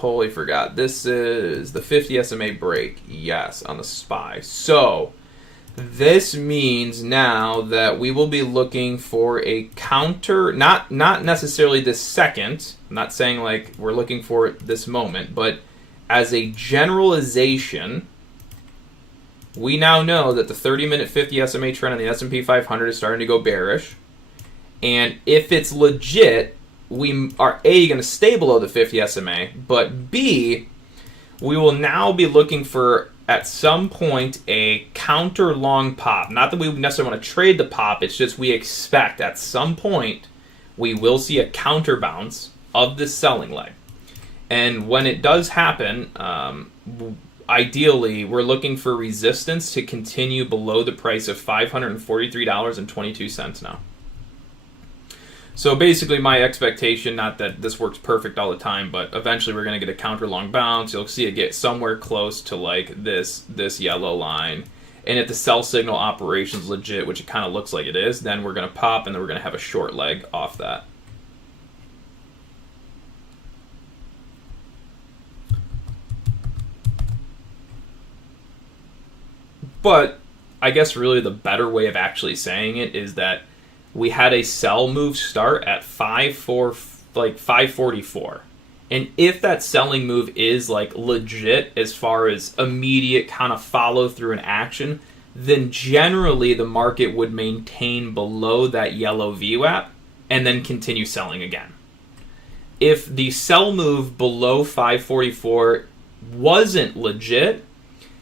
This is the 50 SMA break, yes, on the SPY. So this means now that we will be looking for a counter, not necessarily this second, I'm not saying like we're looking for it this moment, but as a generalization, we now know that the 30-minute 50 SMA trend on the S&P 500 is starting to go bearish. And if it's legit, we are A, going to stay below the 50 SMA, but B, we will now be looking for, at some point, a counter long pop. Not that we necessarily want to trade the pop, it's just we expect at some point we will see a counter bounce of this selling leg. And when it does happen, ideally, we're looking for resistance to continue below the price of $543.22 now. So basically my expectation, not that this works perfect all the time, but eventually we're going to get a counter long bounce. You'll see it get somewhere close to like this yellow line. And if the sell signal operation's legit, which it kind of looks like it is, then we're going to pop and then we're going to have a short leg off that. But I guess really the better way of actually saying it is that we had a sell move start at 544. And if that selling move is like legit as far as immediate kind of follow through and action, then generally the market would maintain below that yellow VWAP and then continue selling again. If the sell move below 544 wasn't legit,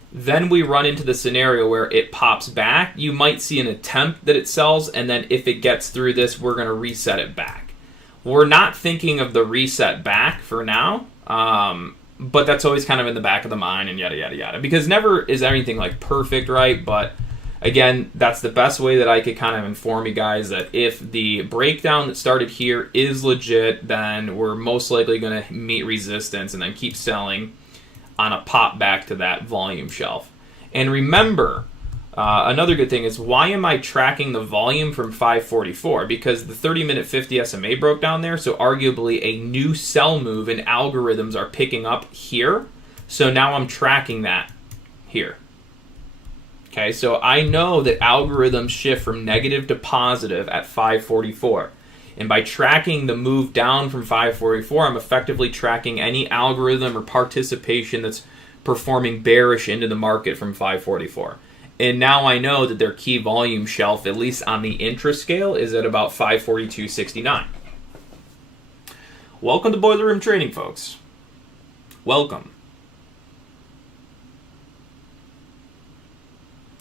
then we run into the scenario where it pops back. You might see an attempt that it sells, and then if it gets through this, we're going to reset it back. We're not thinking of the reset back for now, but that's always kind of in the back of the mind and yada, yada, yada. Because never is anything like perfect, right? But again, that's the best way that I could kind of inform you guys that if the breakdown that started here is legit, then we're most likely going to meet resistance and then keep selling on a pop back to that volume shelf. And remember, another good thing is, why am I tracking the volume from 544? Because the 30-minute 50 SMA broke down there, so arguably a new sell move and algorithms are picking up here. So now I'm tracking that here. Okay, so I know that algorithms shift from negative to positive at 544. And by tracking the move down from 544, I'm effectively tracking any algorithm or participation that's performing bearish into the market from 544. And now I know that their key volume shelf, at least on the intra scale, is at about 542.69. Welcome to Boiler Room Trading, folks. Welcome.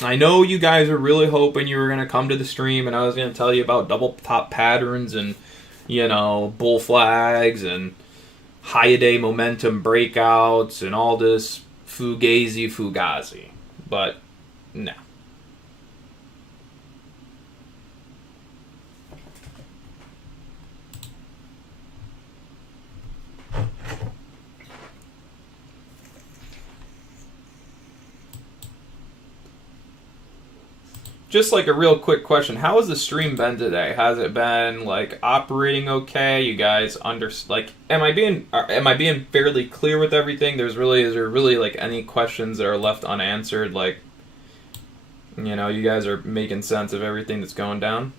I know you guys are really hoping you were going to come to the stream and I was going to tell you about double top patterns and, you know, bull flags and high-a-day momentum breakouts and all this fugazi. But, no. Just like a real quick question, how has the stream been today? Has it been like operating okay? You guys am I being fairly clear with everything? Is there really like any questions that are left unanswered? Like, you know, you guys are making sense of everything that's going down?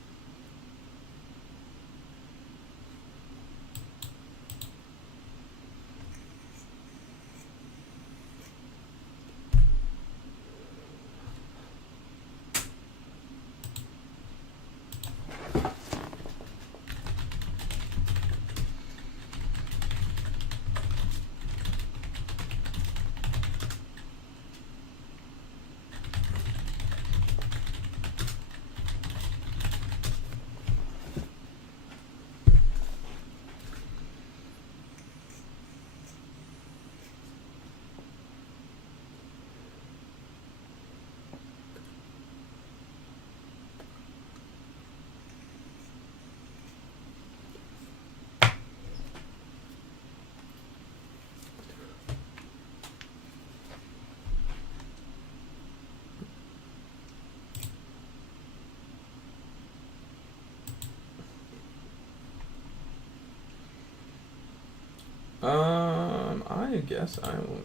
I guess I will.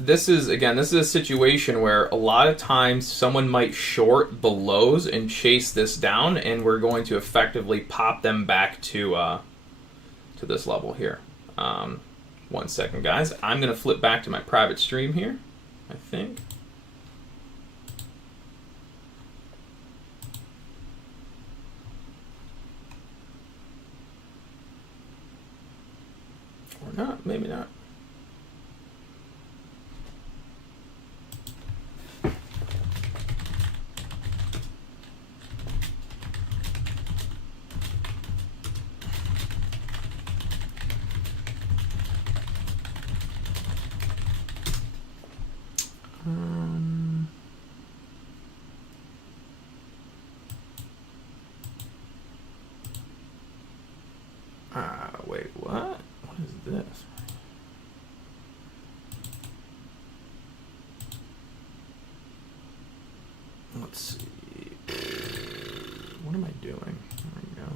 This is a situation where a lot of times someone might short the lows and chase this down, and we're going to effectively pop them back to this level here. 1 second, guys. I'm going to flip back to my private stream here, I think. Or not, maybe not. Wait, what? What is this? Let's see. What am I doing? There we go.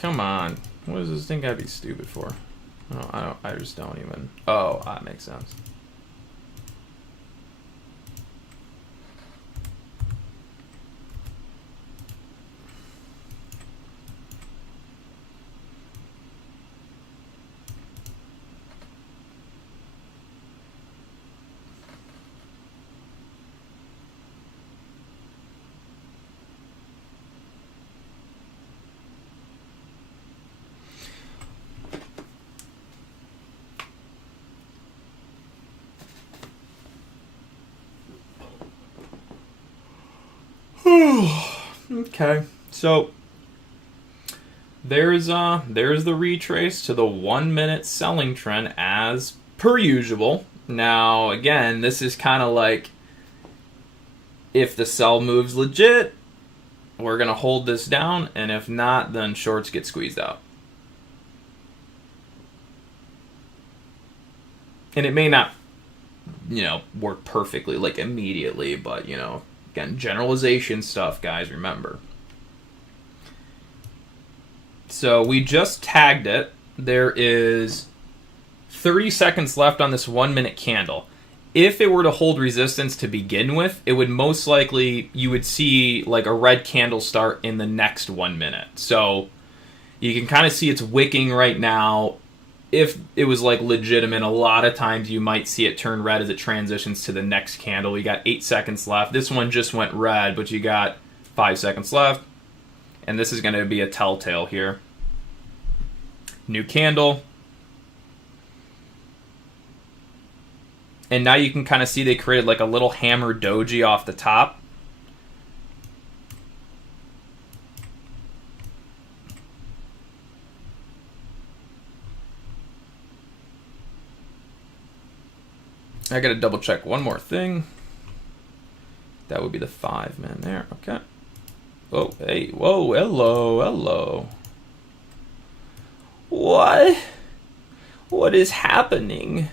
Come on. What does this thing gotta be stupid for? Oh, I just don't even. Oh, that makes sense. Okay, so there's the retrace to the 1 minute selling trend as per usual. Now again, this is kind of like if the sell moves legit, we're gonna hold this down, and if not, then shorts get squeezed out. And it may not, work perfectly like immediately, but again, generalization stuff, guys, remember. So we just tagged it. There is 30 seconds left on this 1 minute candle. If it were to hold resistance to begin with, it would most likely, you would see like a red candle start in the next 1 minute. So you can kind of see it's wicking right now. If it was like legitimate, a lot of times you might see it turn red as it transitions to the next candle. We got 8 seconds left. This one just went red, but you got 5 seconds left. And this is going to be a telltale here. New candle. And now you can kind of see they created like a little hammer doji off the top. I gotta double check one more thing. That would be the 5 man there. Okay. Oh, hey, whoa, hello, hello. What? What is happening?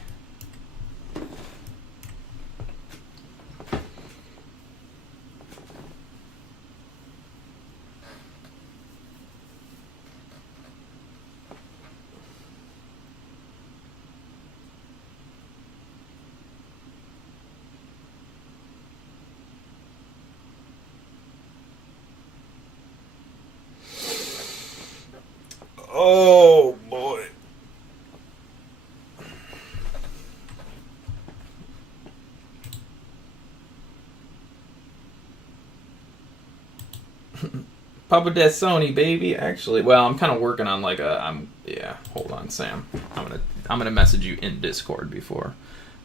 Papa de Sony, baby. Actually, well, I'm kind of working on like yeah. Hold on, Sam. I'm gonna message you in Discord before.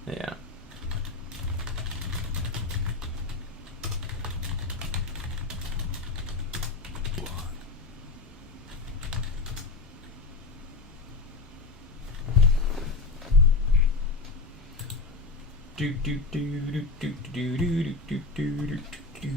Yeah. Do do do do do do do do do do do.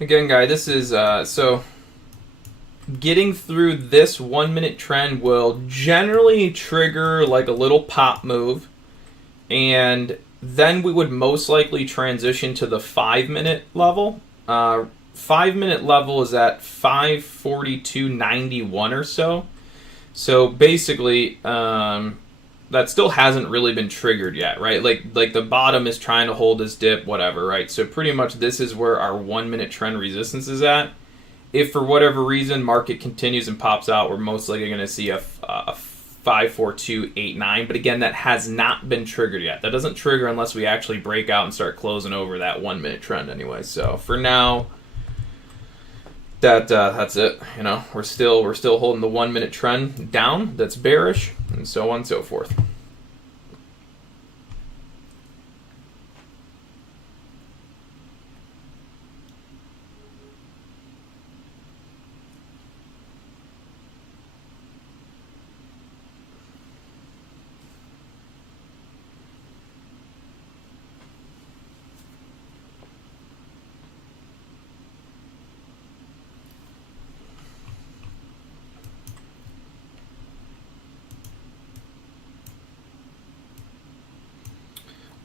Again, guy, this is so getting through this 1 minute trend will generally trigger like a little pop move, and then we would most likely transition to the 5 minute level. 5 minute level is at 542.91 or so. So basically, that still hasn't really been triggered yet, right? Like the bottom is trying to hold this dip, whatever, right? So pretty much this is where our 1 minute trend resistance is at. If for whatever reason market continues and pops out, we're most likely going to see a 542.89. But again, that has not been triggered yet. That doesn't trigger unless we actually break out and start closing over that 1 minute trend anyway. So for now, that's it. You know, we're still holding the 1 minute trend down. That's bearish, and so on and so forth.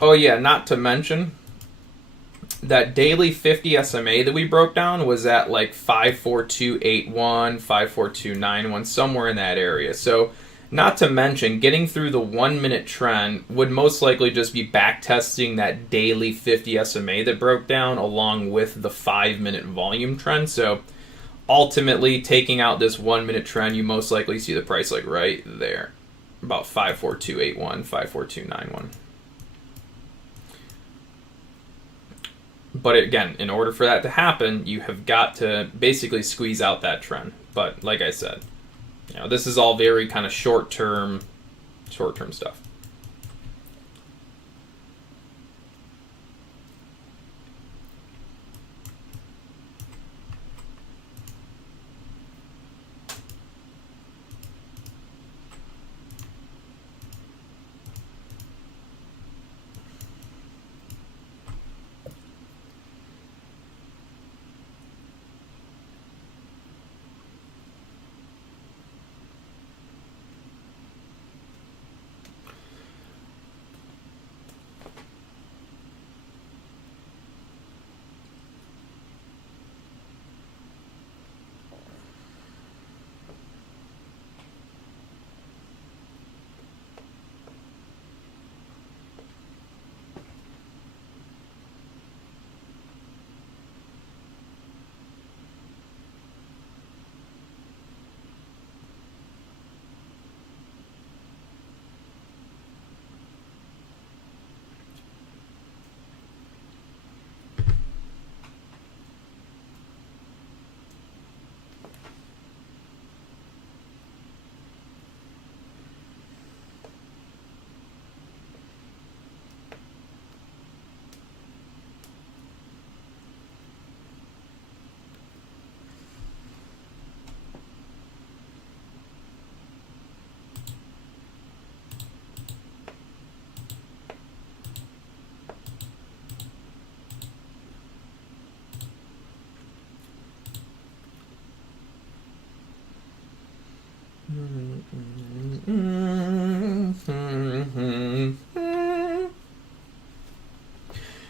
Oh yeah, not to mention that daily 50 SMA that we broke down was at like 54281, 54291, somewhere in that area. So not to mention getting through the 1 minute trend would most likely just be back testing that daily 50 SMA that broke down along with the 5 minute volume trend. So ultimately taking out this 1 minute trend, you most likely see the price like right there, about 54281, 54291. But again, in order for that to happen, you have got to basically squeeze out that trend. But like I said, you know, this is all very kind of short-term stuff.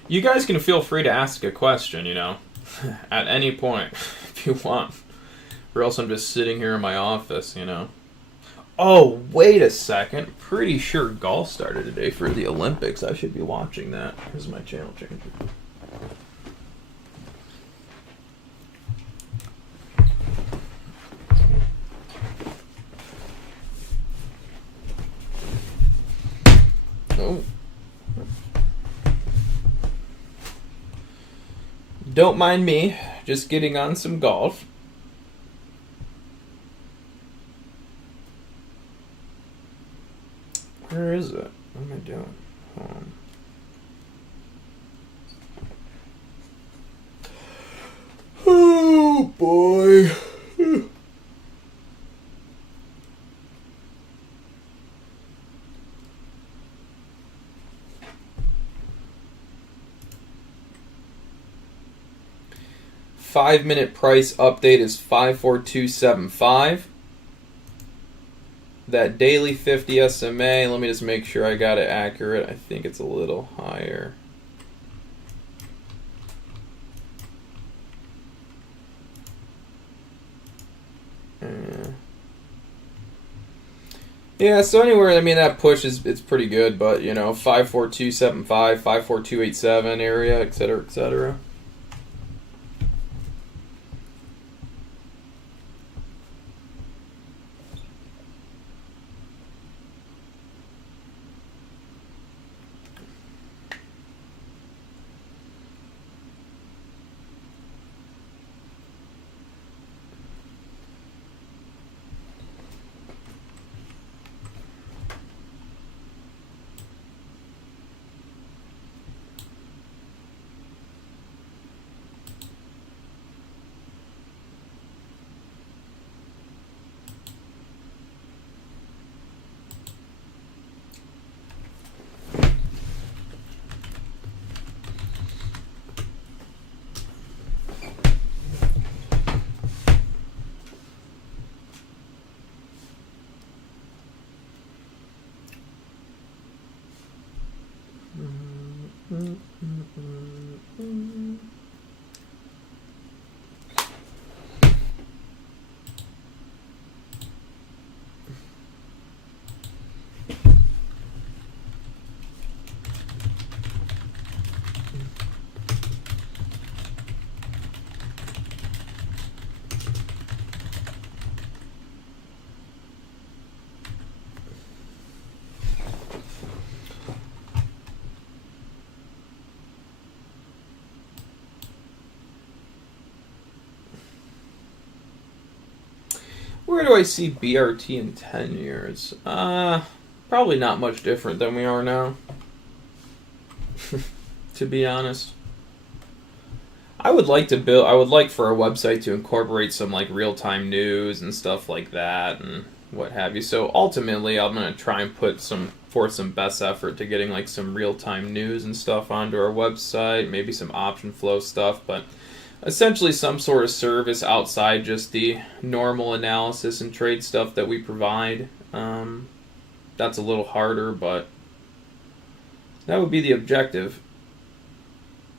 You guys can feel free to ask a question, you know, at any point if you want. Or else I'm just sitting here in my office, you know. Oh, wait a second. Pretty sure golf started today for the Olympics. I should be watching that. Here's my channel changer. Oh. Don't mind me, just getting on some golf. Where is it? What am I doing? Hold on. Oh boy. 5-minute price update is 54275. That daily 50 SMA, let me just make sure I got it accurate. I think it's a little higher. Yeah, so anywhere, I mean, that push is, it's pretty good, but, you know, 54275, 54287 area, etc., etc. Where do I see BRT in 10 years? Probably not much different than we are now. To be honest. I would like for our website to incorporate some like real-time news and stuff like that and what have you. So ultimately I'm going to try and put forth some best effort to getting like some real-time news and stuff onto our website, maybe some option flow stuff, but essentially some sort of service outside just the normal analysis and trade stuff that we provide. That's a little harder, but that would be the objective.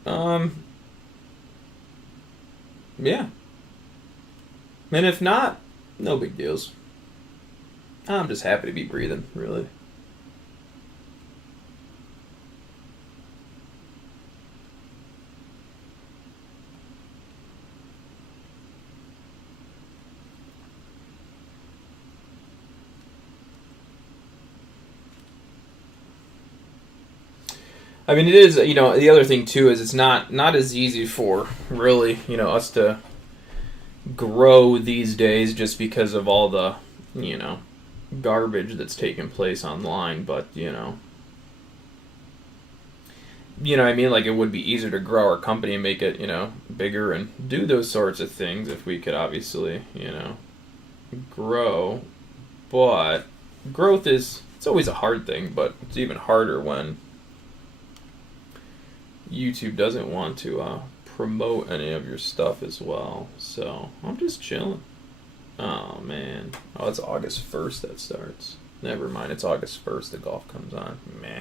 Yeah. And if not, no big deals. I'm just happy to be breathing, really. I mean, it is, you know, the other thing, too, is it's not as easy for, really, you know, us to grow these days just because of all the, you know, garbage that's taking place online, but, you know, I mean, like, it would be easier to grow our company and make it, you know, bigger and do those sorts of things if we could obviously, you know, grow, but growth it's always a hard thing, but it's even harder when YouTube doesn't want to promote any of your stuff as well. So I'm just chilling. Oh, man. Oh, it's August 1st that starts. Never mind, it's August 1st the golf comes on. Meh.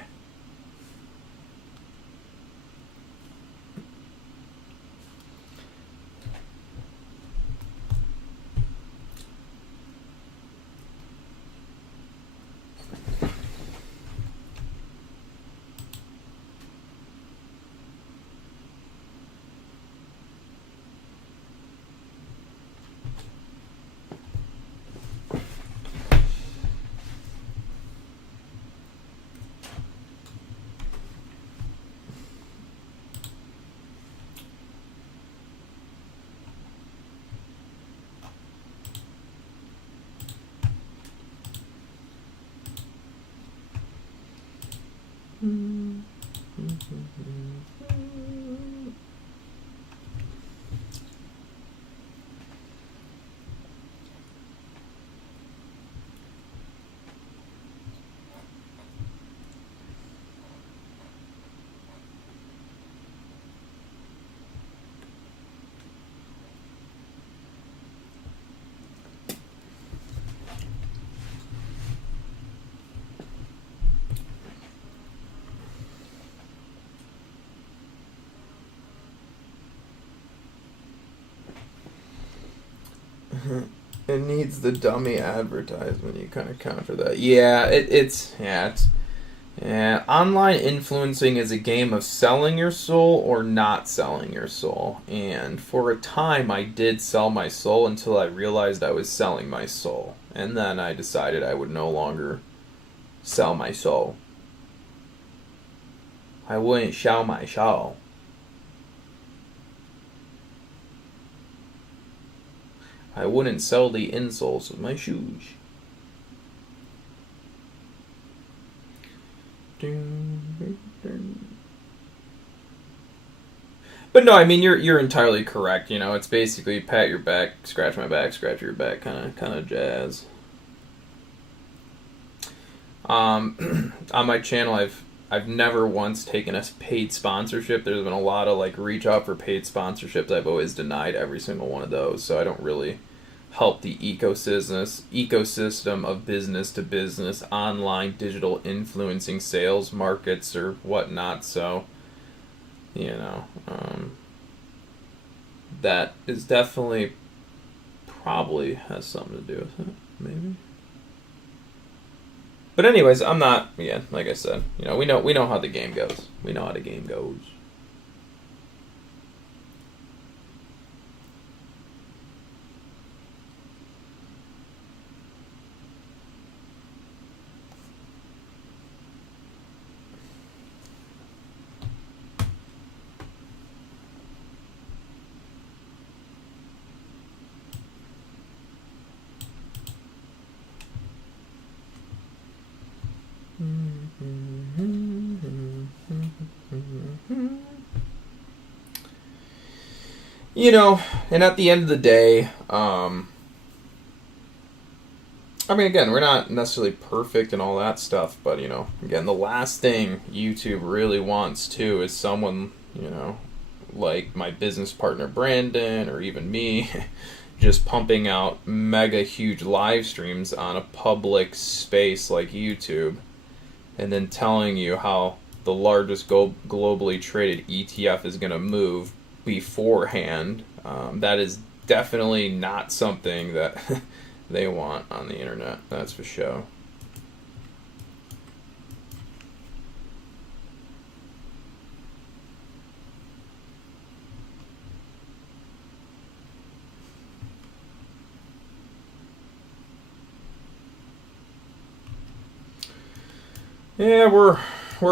It needs the dummy advertisement. You kind of counter that. Yeah, online influencing is a game of selling your soul or not selling your soul. And for a time, I did sell my soul until I realized I was selling my soul. And then I decided I would no longer sell my soul. I wouldn't sell my soul. I wouldn't sell the insoles of my shoes. But no, I mean you're entirely correct. You know, it's basically pat your back, scratch my back, scratch your back, kind of jazz. On my channel, I've never once taken a paid sponsorship. There's been a lot of like reach out for paid sponsorships. I've always denied every single one of those. So I don't really help the ecosystem of business to business, online, digital influencing sales, markets, or whatnot. So, you know, that is definitely probably has something to do with it, maybe. But anyways, I'm not. Yeah, like I said, you know, we know how the game goes. We know how the game goes. You know, and at the end of the day, I mean, again, we're not necessarily perfect and all that stuff, but, you know, again, the last thing YouTube really wants, too, is someone, you know, like my business partner Brandon or even me, just pumping out mega huge live streams on a public space like YouTube, and then telling you how the largest globally traded ETF is going to move beforehand. That is definitely not something that they want on the internet, that's for sure. Yeah, we're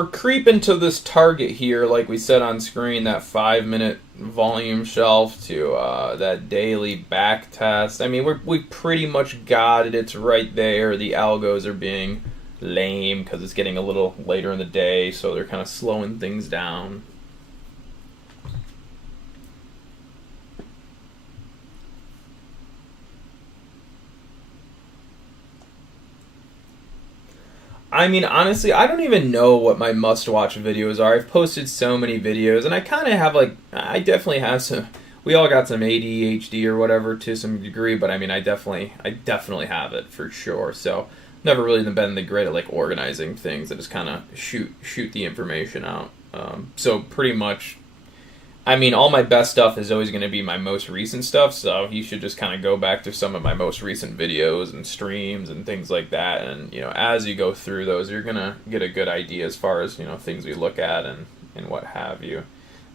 creeping to this target here, like we said on screen, that 5-minute volume shelf to that daily back test. I mean, we pretty much got it. It's right there. The algos are being lame because it's getting a little later in the day, so they're kind of slowing things down. I mean, honestly, I don't even know what my must-watch videos are. I've posted so many videos, and I kind of have, like, I definitely have some, we all got some ADHD or whatever to some degree, but I mean, I definitely have it for sure. So never really been the great at like organizing things. I just kind of shoot the information out. So pretty much, I mean, all my best stuff is always going to be my most recent stuff. So you should just kind of go back to some of my most recent videos and streams and things like that. And as you go through those, you're gonna get a good idea as far as things we look at and what have you.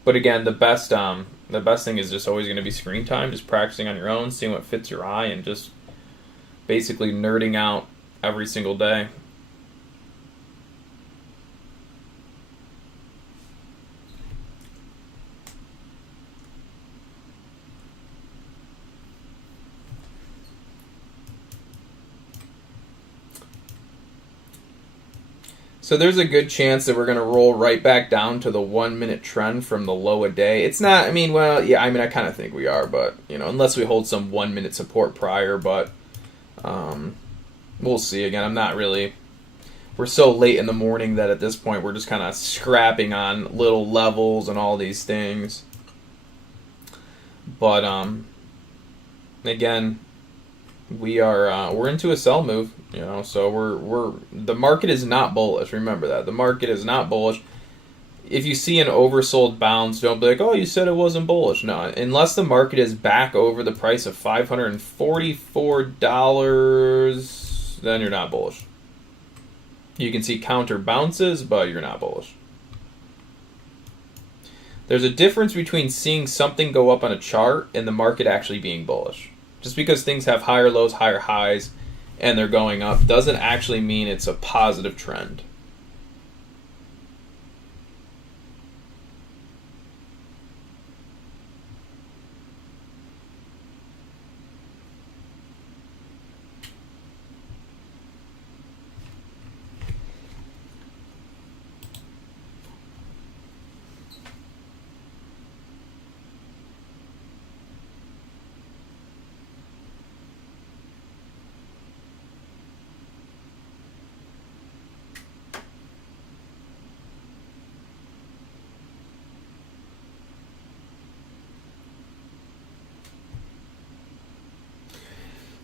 But again, the best thing is just always going to be screen time, just practicing on your own, seeing what fits your eye, and just basically nerding out every single day. So there's a good chance that we're going to roll right back down to the 1 minute trend from the low a day. It's not, I mean, well, yeah, I mean, I kind of think we are, but, unless we hold some 1 minute support prior, but we'll see. Again, I'm not really, we're so late in the morning that at this point we're just kind of scrapping on little levels and all these things. But, again, we're into a sell move, so we're the market is not bullish. Remember that. The market is not bullish. If you see an oversold bounce, don't be like, oh, you said it wasn't bullish. No, unless the market is back over the price of $544, then you're not bullish. You can see counter bounces, but you're not bullish. There's a difference between seeing something go up on a chart and the market actually being bullish. Just because things have higher lows, higher highs, and they're going up doesn't actually mean it's a positive trend.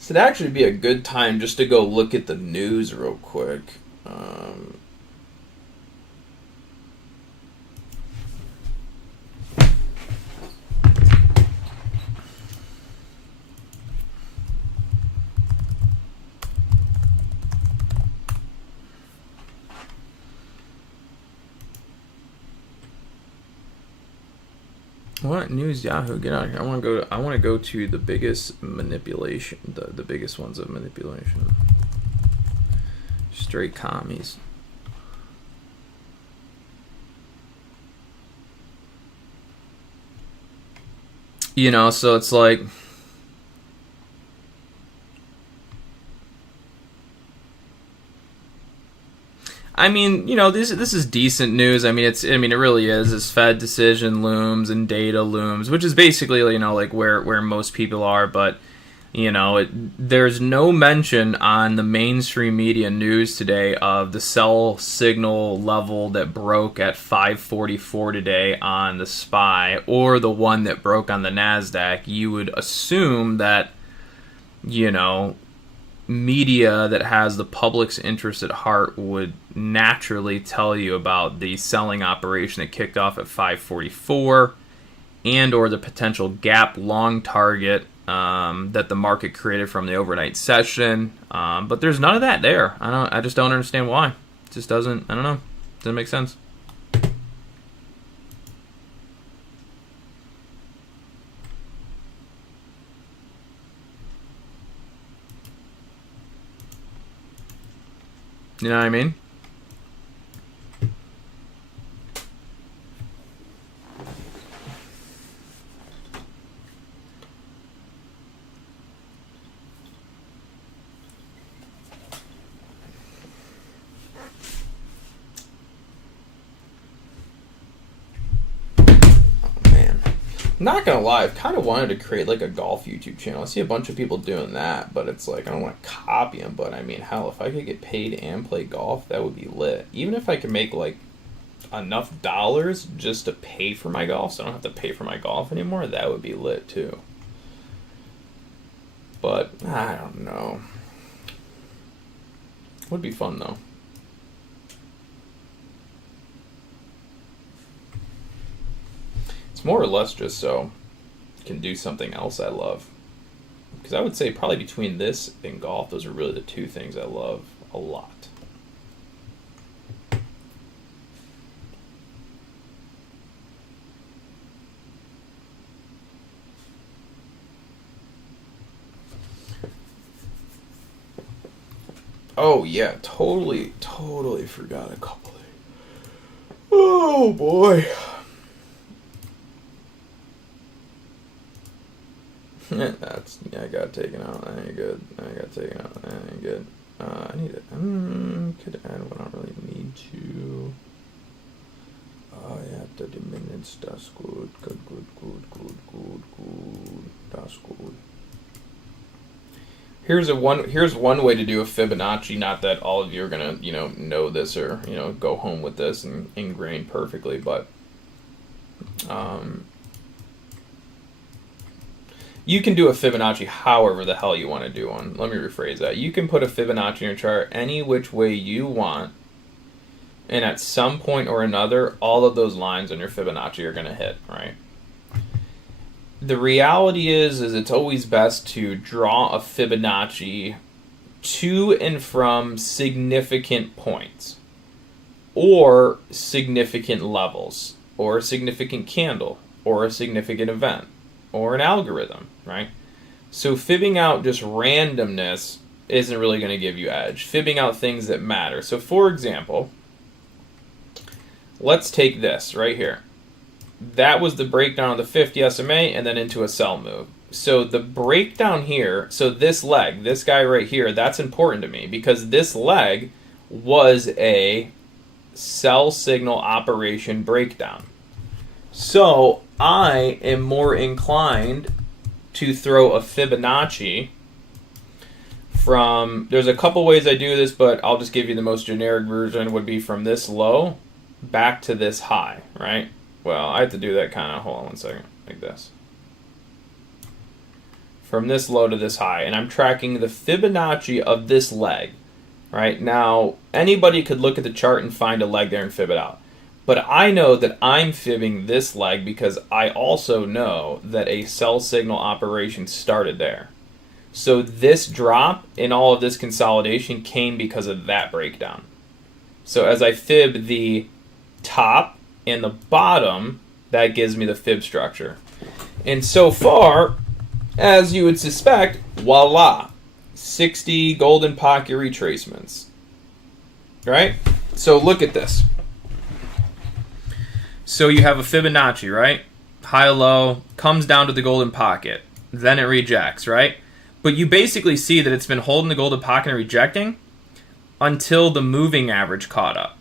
So it'd actually be a good time just to go look at the news real quick. What news, Yahoo? Get out of here! I want to go to the biggest manipulation, the biggest ones of manipulation. Straight commies. So it's like, I mean, this is decent news. I mean, it really is. This Fed decision looms and data looms, which is basically, like where most people are. But, there's no mention on the mainstream media news today of the sell signal level that broke at 544 today on the SPY, or the one that broke on the NASDAQ. You would assume that, media that has the public's interest at heart would naturally tell you about the selling operation that kicked off at 544 and or the potential gap long target that the market created from the overnight session. But there's none of that there. I just don't understand why. It just doesn't, I don't know. Doesn't make sense. You know what I mean? Not gonna lie, I've kind of wanted to create like a golf YouTube channel. I see a bunch of people doing that, but it's like I don't want to copy them. But I mean, hell, if I could get paid and play golf, that would be lit. Even if I could make like enough dollars just to pay for my golf, so I don't have to pay for my golf anymore, that would be lit too. But I don't know. Would be fun though. It's more or less just so I can do something else I love. Because I would say probably between this and golf, those are really the two things I love a lot. Oh yeah, totally forgot a couple of things. Oh boy. I got taken out. That ain't good. I got taken out. That ain't good. I need it. Could add, but I don't really need to. Oh yeah, 30 minutes. That's good. Good. That's good. Here's one way to do a Fibonacci. Not that all of you are gonna know this or go home with this and ingrain perfectly, but you can do a Fibonacci however the hell you want to do one. Let me rephrase that. You can put a Fibonacci in your chart any which way you want, and at some point or another, all of those lines on your Fibonacci are going to hit, right? The reality is it's always best to draw a Fibonacci to and from significant points, or significant levels, or a significant candle, or a significant event, or an algorithm, right? So fibbing out just randomness isn't really going to give you edge. Fibbing out things that matter. So for example, let's take this right here. That was the breakdown of the 50 SMA and then into a sell move. So the breakdown here, so this leg, this guy right here, that's important to me because this leg was a sell signal operation breakdown. So I am more inclined to throw a Fibonacci from, there's a couple ways I do this, but I'll just give you the most generic version, would be from this low back to this high, right? Well, I have to do that kind of, hold on one second, like this. From this low to this high, and I'm tracking the Fibonacci of this leg, right? Now, anybody could look at the chart and find a leg there and fib it out. But I know that I'm fibbing this leg because I also know that a sell signal operation started there. So this drop in all of this consolidation came because of that breakdown. So as I fib the top and the bottom, that gives me the fib structure. And so far, as you would suspect, voila, 60 golden pocket retracements. Right? So look at this. So you have a Fibonacci, right? High, low, comes down to the golden pocket. Then it rejects, right? But you basically see that it's been holding the golden pocket and rejecting until the moving average caught up.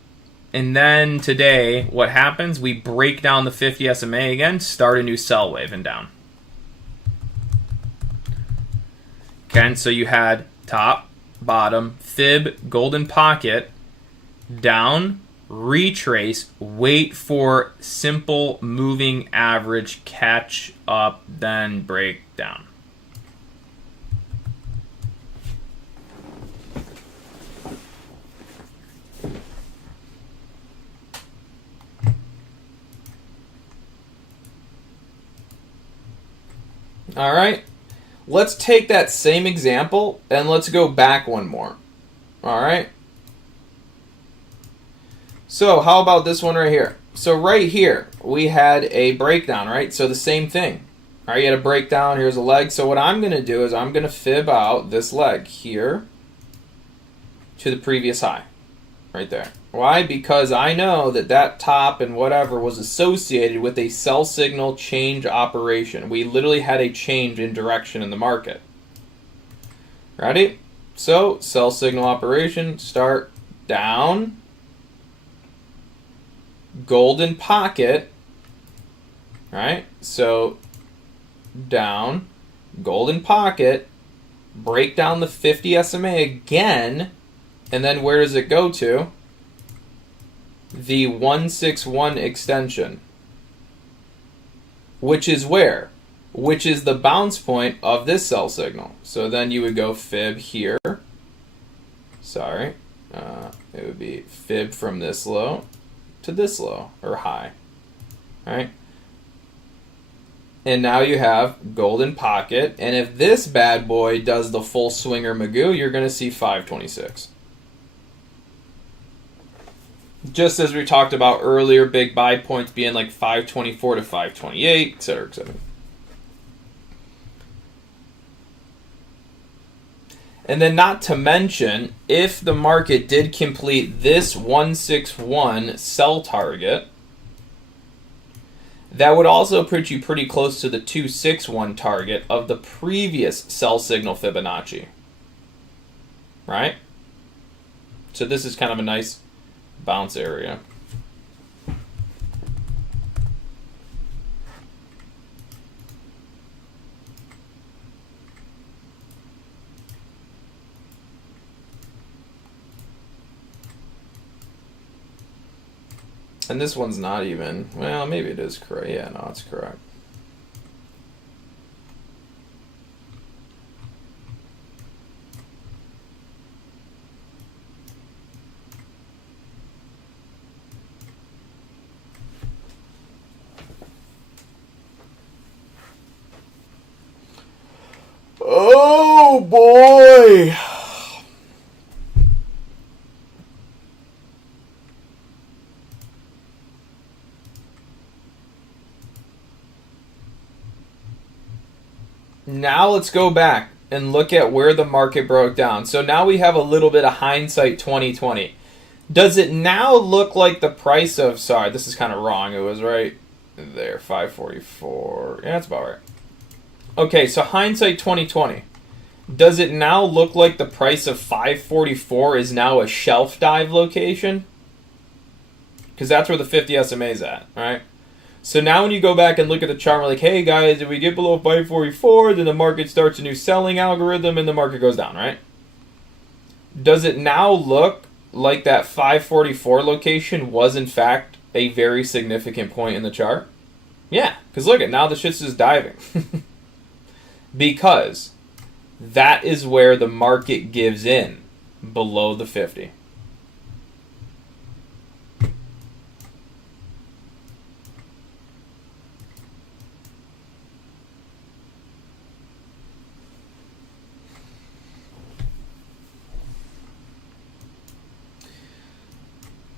And then today, what happens? We break down the 50 SMA again, start a new sell wave and down. Okay, and so you had top, bottom, fib, golden pocket, down, retrace, wait for simple moving average, catch up, then break down. All right, let's take that same example and let's go back one more. All right. So how about this one right here? So right here, we had a breakdown, right? So the same thing. All right, you had a breakdown, here's a leg. So what I'm going to do is I'm going to fib out this leg here to the previous high, right there. Why? Because I know that that top and whatever was associated with a sell signal change operation. We literally had a change in direction in the market. Ready? So sell signal operation, start down, golden pocket, right? So down, golden pocket, break down the 50 SMA again, and then where does it go to? the 161 extension, which is where? Which is the bounce point of this sell signal. So then you would go fib here. Sorry. It would be fib from this low to this low, or high. All right? And now you have golden pocket. And if this bad boy does the full swinger magoo, you're going to see 526. Just as we talked about earlier, big buy points being like 524 to 528, et cetera, et cetera. And then not to mention, if the market did complete this 161 sell target, that would also put you pretty close to the 261 target of the previous sell signal Fibonacci. Right? So this is kind of a nice bounce area. And this one's not even, well, maybe it is correct. Yeah, no, it's correct. Oh boy! Now let's go back and look at where the market broke down. So now we have a little bit of hindsight 2020. Does it now look like the price of, sorry, this is kind of wrong. It was right there, 544. Yeah, that's about right. Okay, so hindsight 2020. Does it now look like the price of 544 is now a shelf dive location? Because that's where the 50 SMA is at, right? So now when you go back and look at the chart, we're like, hey guys, if we get below 544, then the market starts a new selling algorithm and the market goes down, right? Does it now look like that 544 location was in fact a very significant point in the chart? Yeah, because look at now the shit's just diving. Because that is where the market gives in below the 50.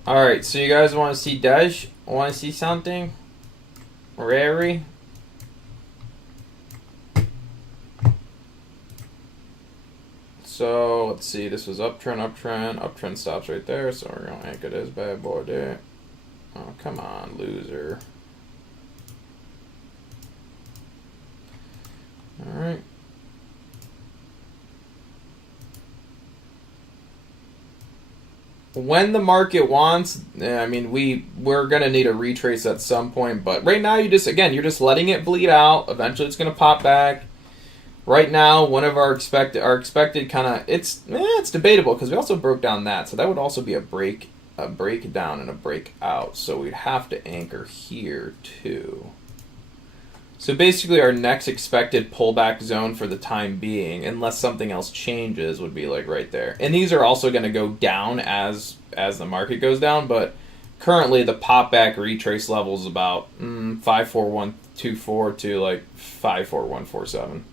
Alright, so you guys want to see Dej? Want to see something? Rary? So, let's see. This was uptrend, uptrend. Uptrend stops right there, so we're going to anchor this bad boy there. Oh, come on, loser. Alright. When the market wants, I mean, we're going to need a retrace at some point. But right now, you're just letting it bleed out. Eventually, it's going to pop back. Right now, one of our expected kind of, it's debatable because we also broke down that. So that would also be a breakdown and a breakout. So we'd have to anchor here too. So basically our next expected pullback zone for the time being, unless something else changes, would be like right there. And these are also going to go down as the market goes down, but currently the pop back retrace level is about 54124 to like 54147.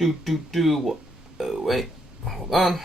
Wait, hold on.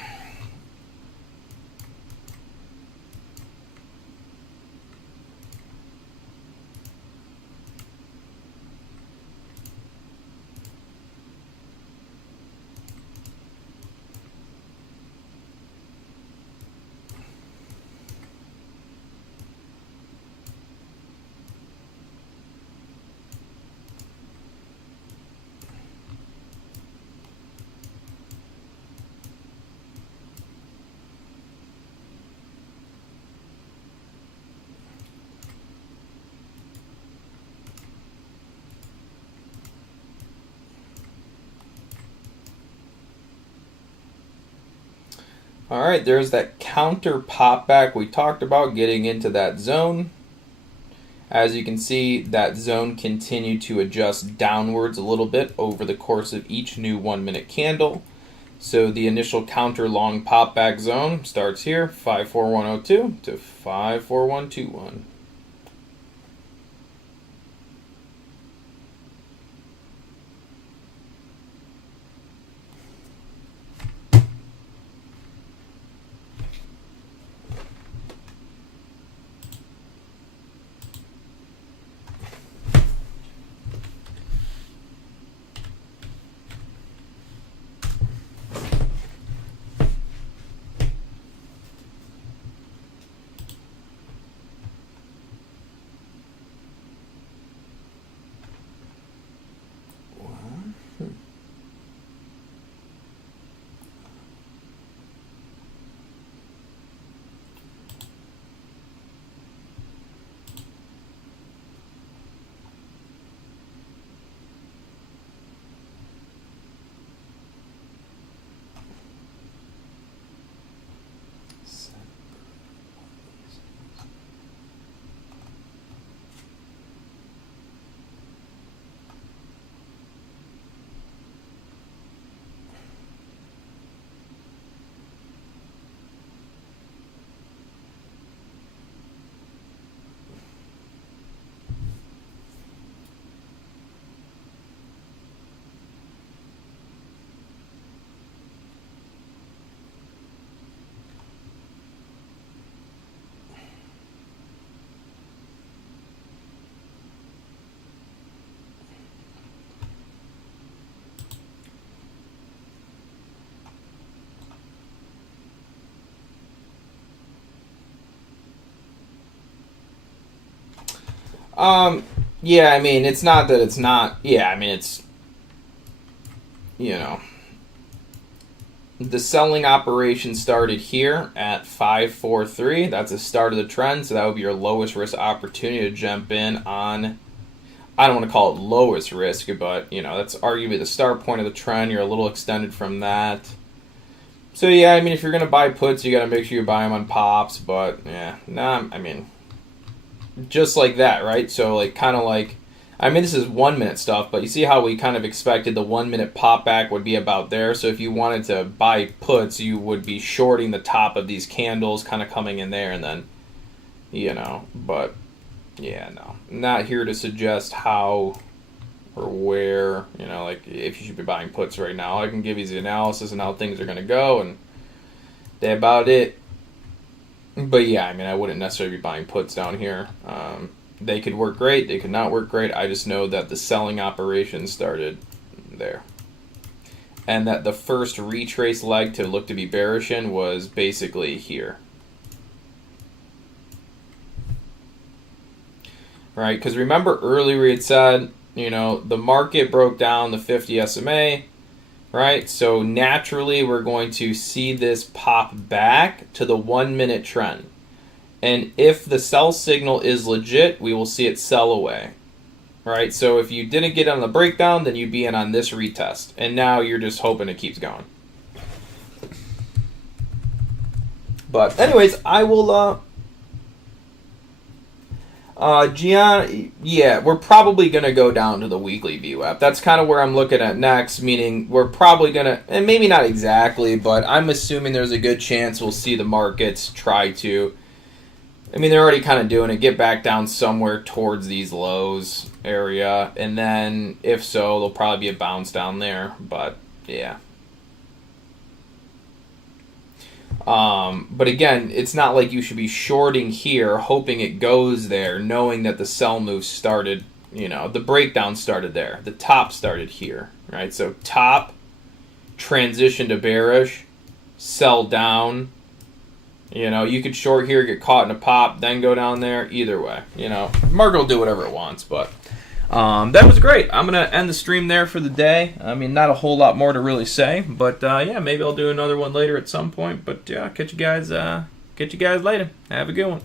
All right, there's that counter pop back we talked about, getting into that zone. As you can see, that zone continued to adjust downwards a little bit over the course of each new 1 minute candle. So the initial counter long pop back zone starts here, 54102 to 54121. Yeah, I mean, it's not that it's not, yeah, I mean, it's, you know, the selling operation started here at 543. That's the start of the trend, so that would be your lowest risk opportunity to jump in on, I don't want to call it lowest risk, but, you know, that's arguably the start point of the trend. You're a little extended from that. So, yeah, I mean, if you're going to buy puts, you got to make sure you buy them on pops, but, yeah, nah, I mean, just like that, right? So, like, kind of like, I mean, this is 1 minute stuff, but you see how we kind of expected the 1 minute pop back would be about there. So if you wanted to buy puts, you would be shorting the top of these candles, kind of coming in there, and then, you know, but yeah, no, not here to suggest how or where, you know, like if you should be buying puts right now. I can give you the analysis and how things are going to go, and that's about it. But yeah, I mean, I wouldn't necessarily be buying puts down here. They could work great. They could not work great. I just know that the selling operation started there. And that the first retrace leg to look to be bearish in was basically here. Right? Because remember earlier we had said, you know, the market broke down the 50 SMA. Right? So naturally we're going to see this pop back to the 1 minute trend. And if the sell signal is legit, we will see it sell away. Right? So if you didn't get on the breakdown, then you'd be in on this retest. And now you're just hoping it keeps going. But anyways, I will Gian, yeah, we're probably going to go down to the weekly VWAP. That's kind of where I'm looking at next, meaning we're probably going to, and maybe not exactly, but I'm assuming there's a good chance we'll see the markets try to, I mean, they're already kind of doing it, get back down somewhere towards these lows area, and then if so, there'll probably be a bounce down there, but Yeah. But again, it's not like you should be shorting here, hoping it goes there, knowing that the sell move started, the breakdown started there. The top started here, right? So top, transition to bearish, sell down. You could short here, get caught in a pop, then go down there. Either way, market will do whatever it wants, but that was great. I'm going to end the stream there for the day. I mean, not a whole lot more to really say, but yeah, maybe I'll do another one later at some point. But yeah, catch you guys later. Have a good one.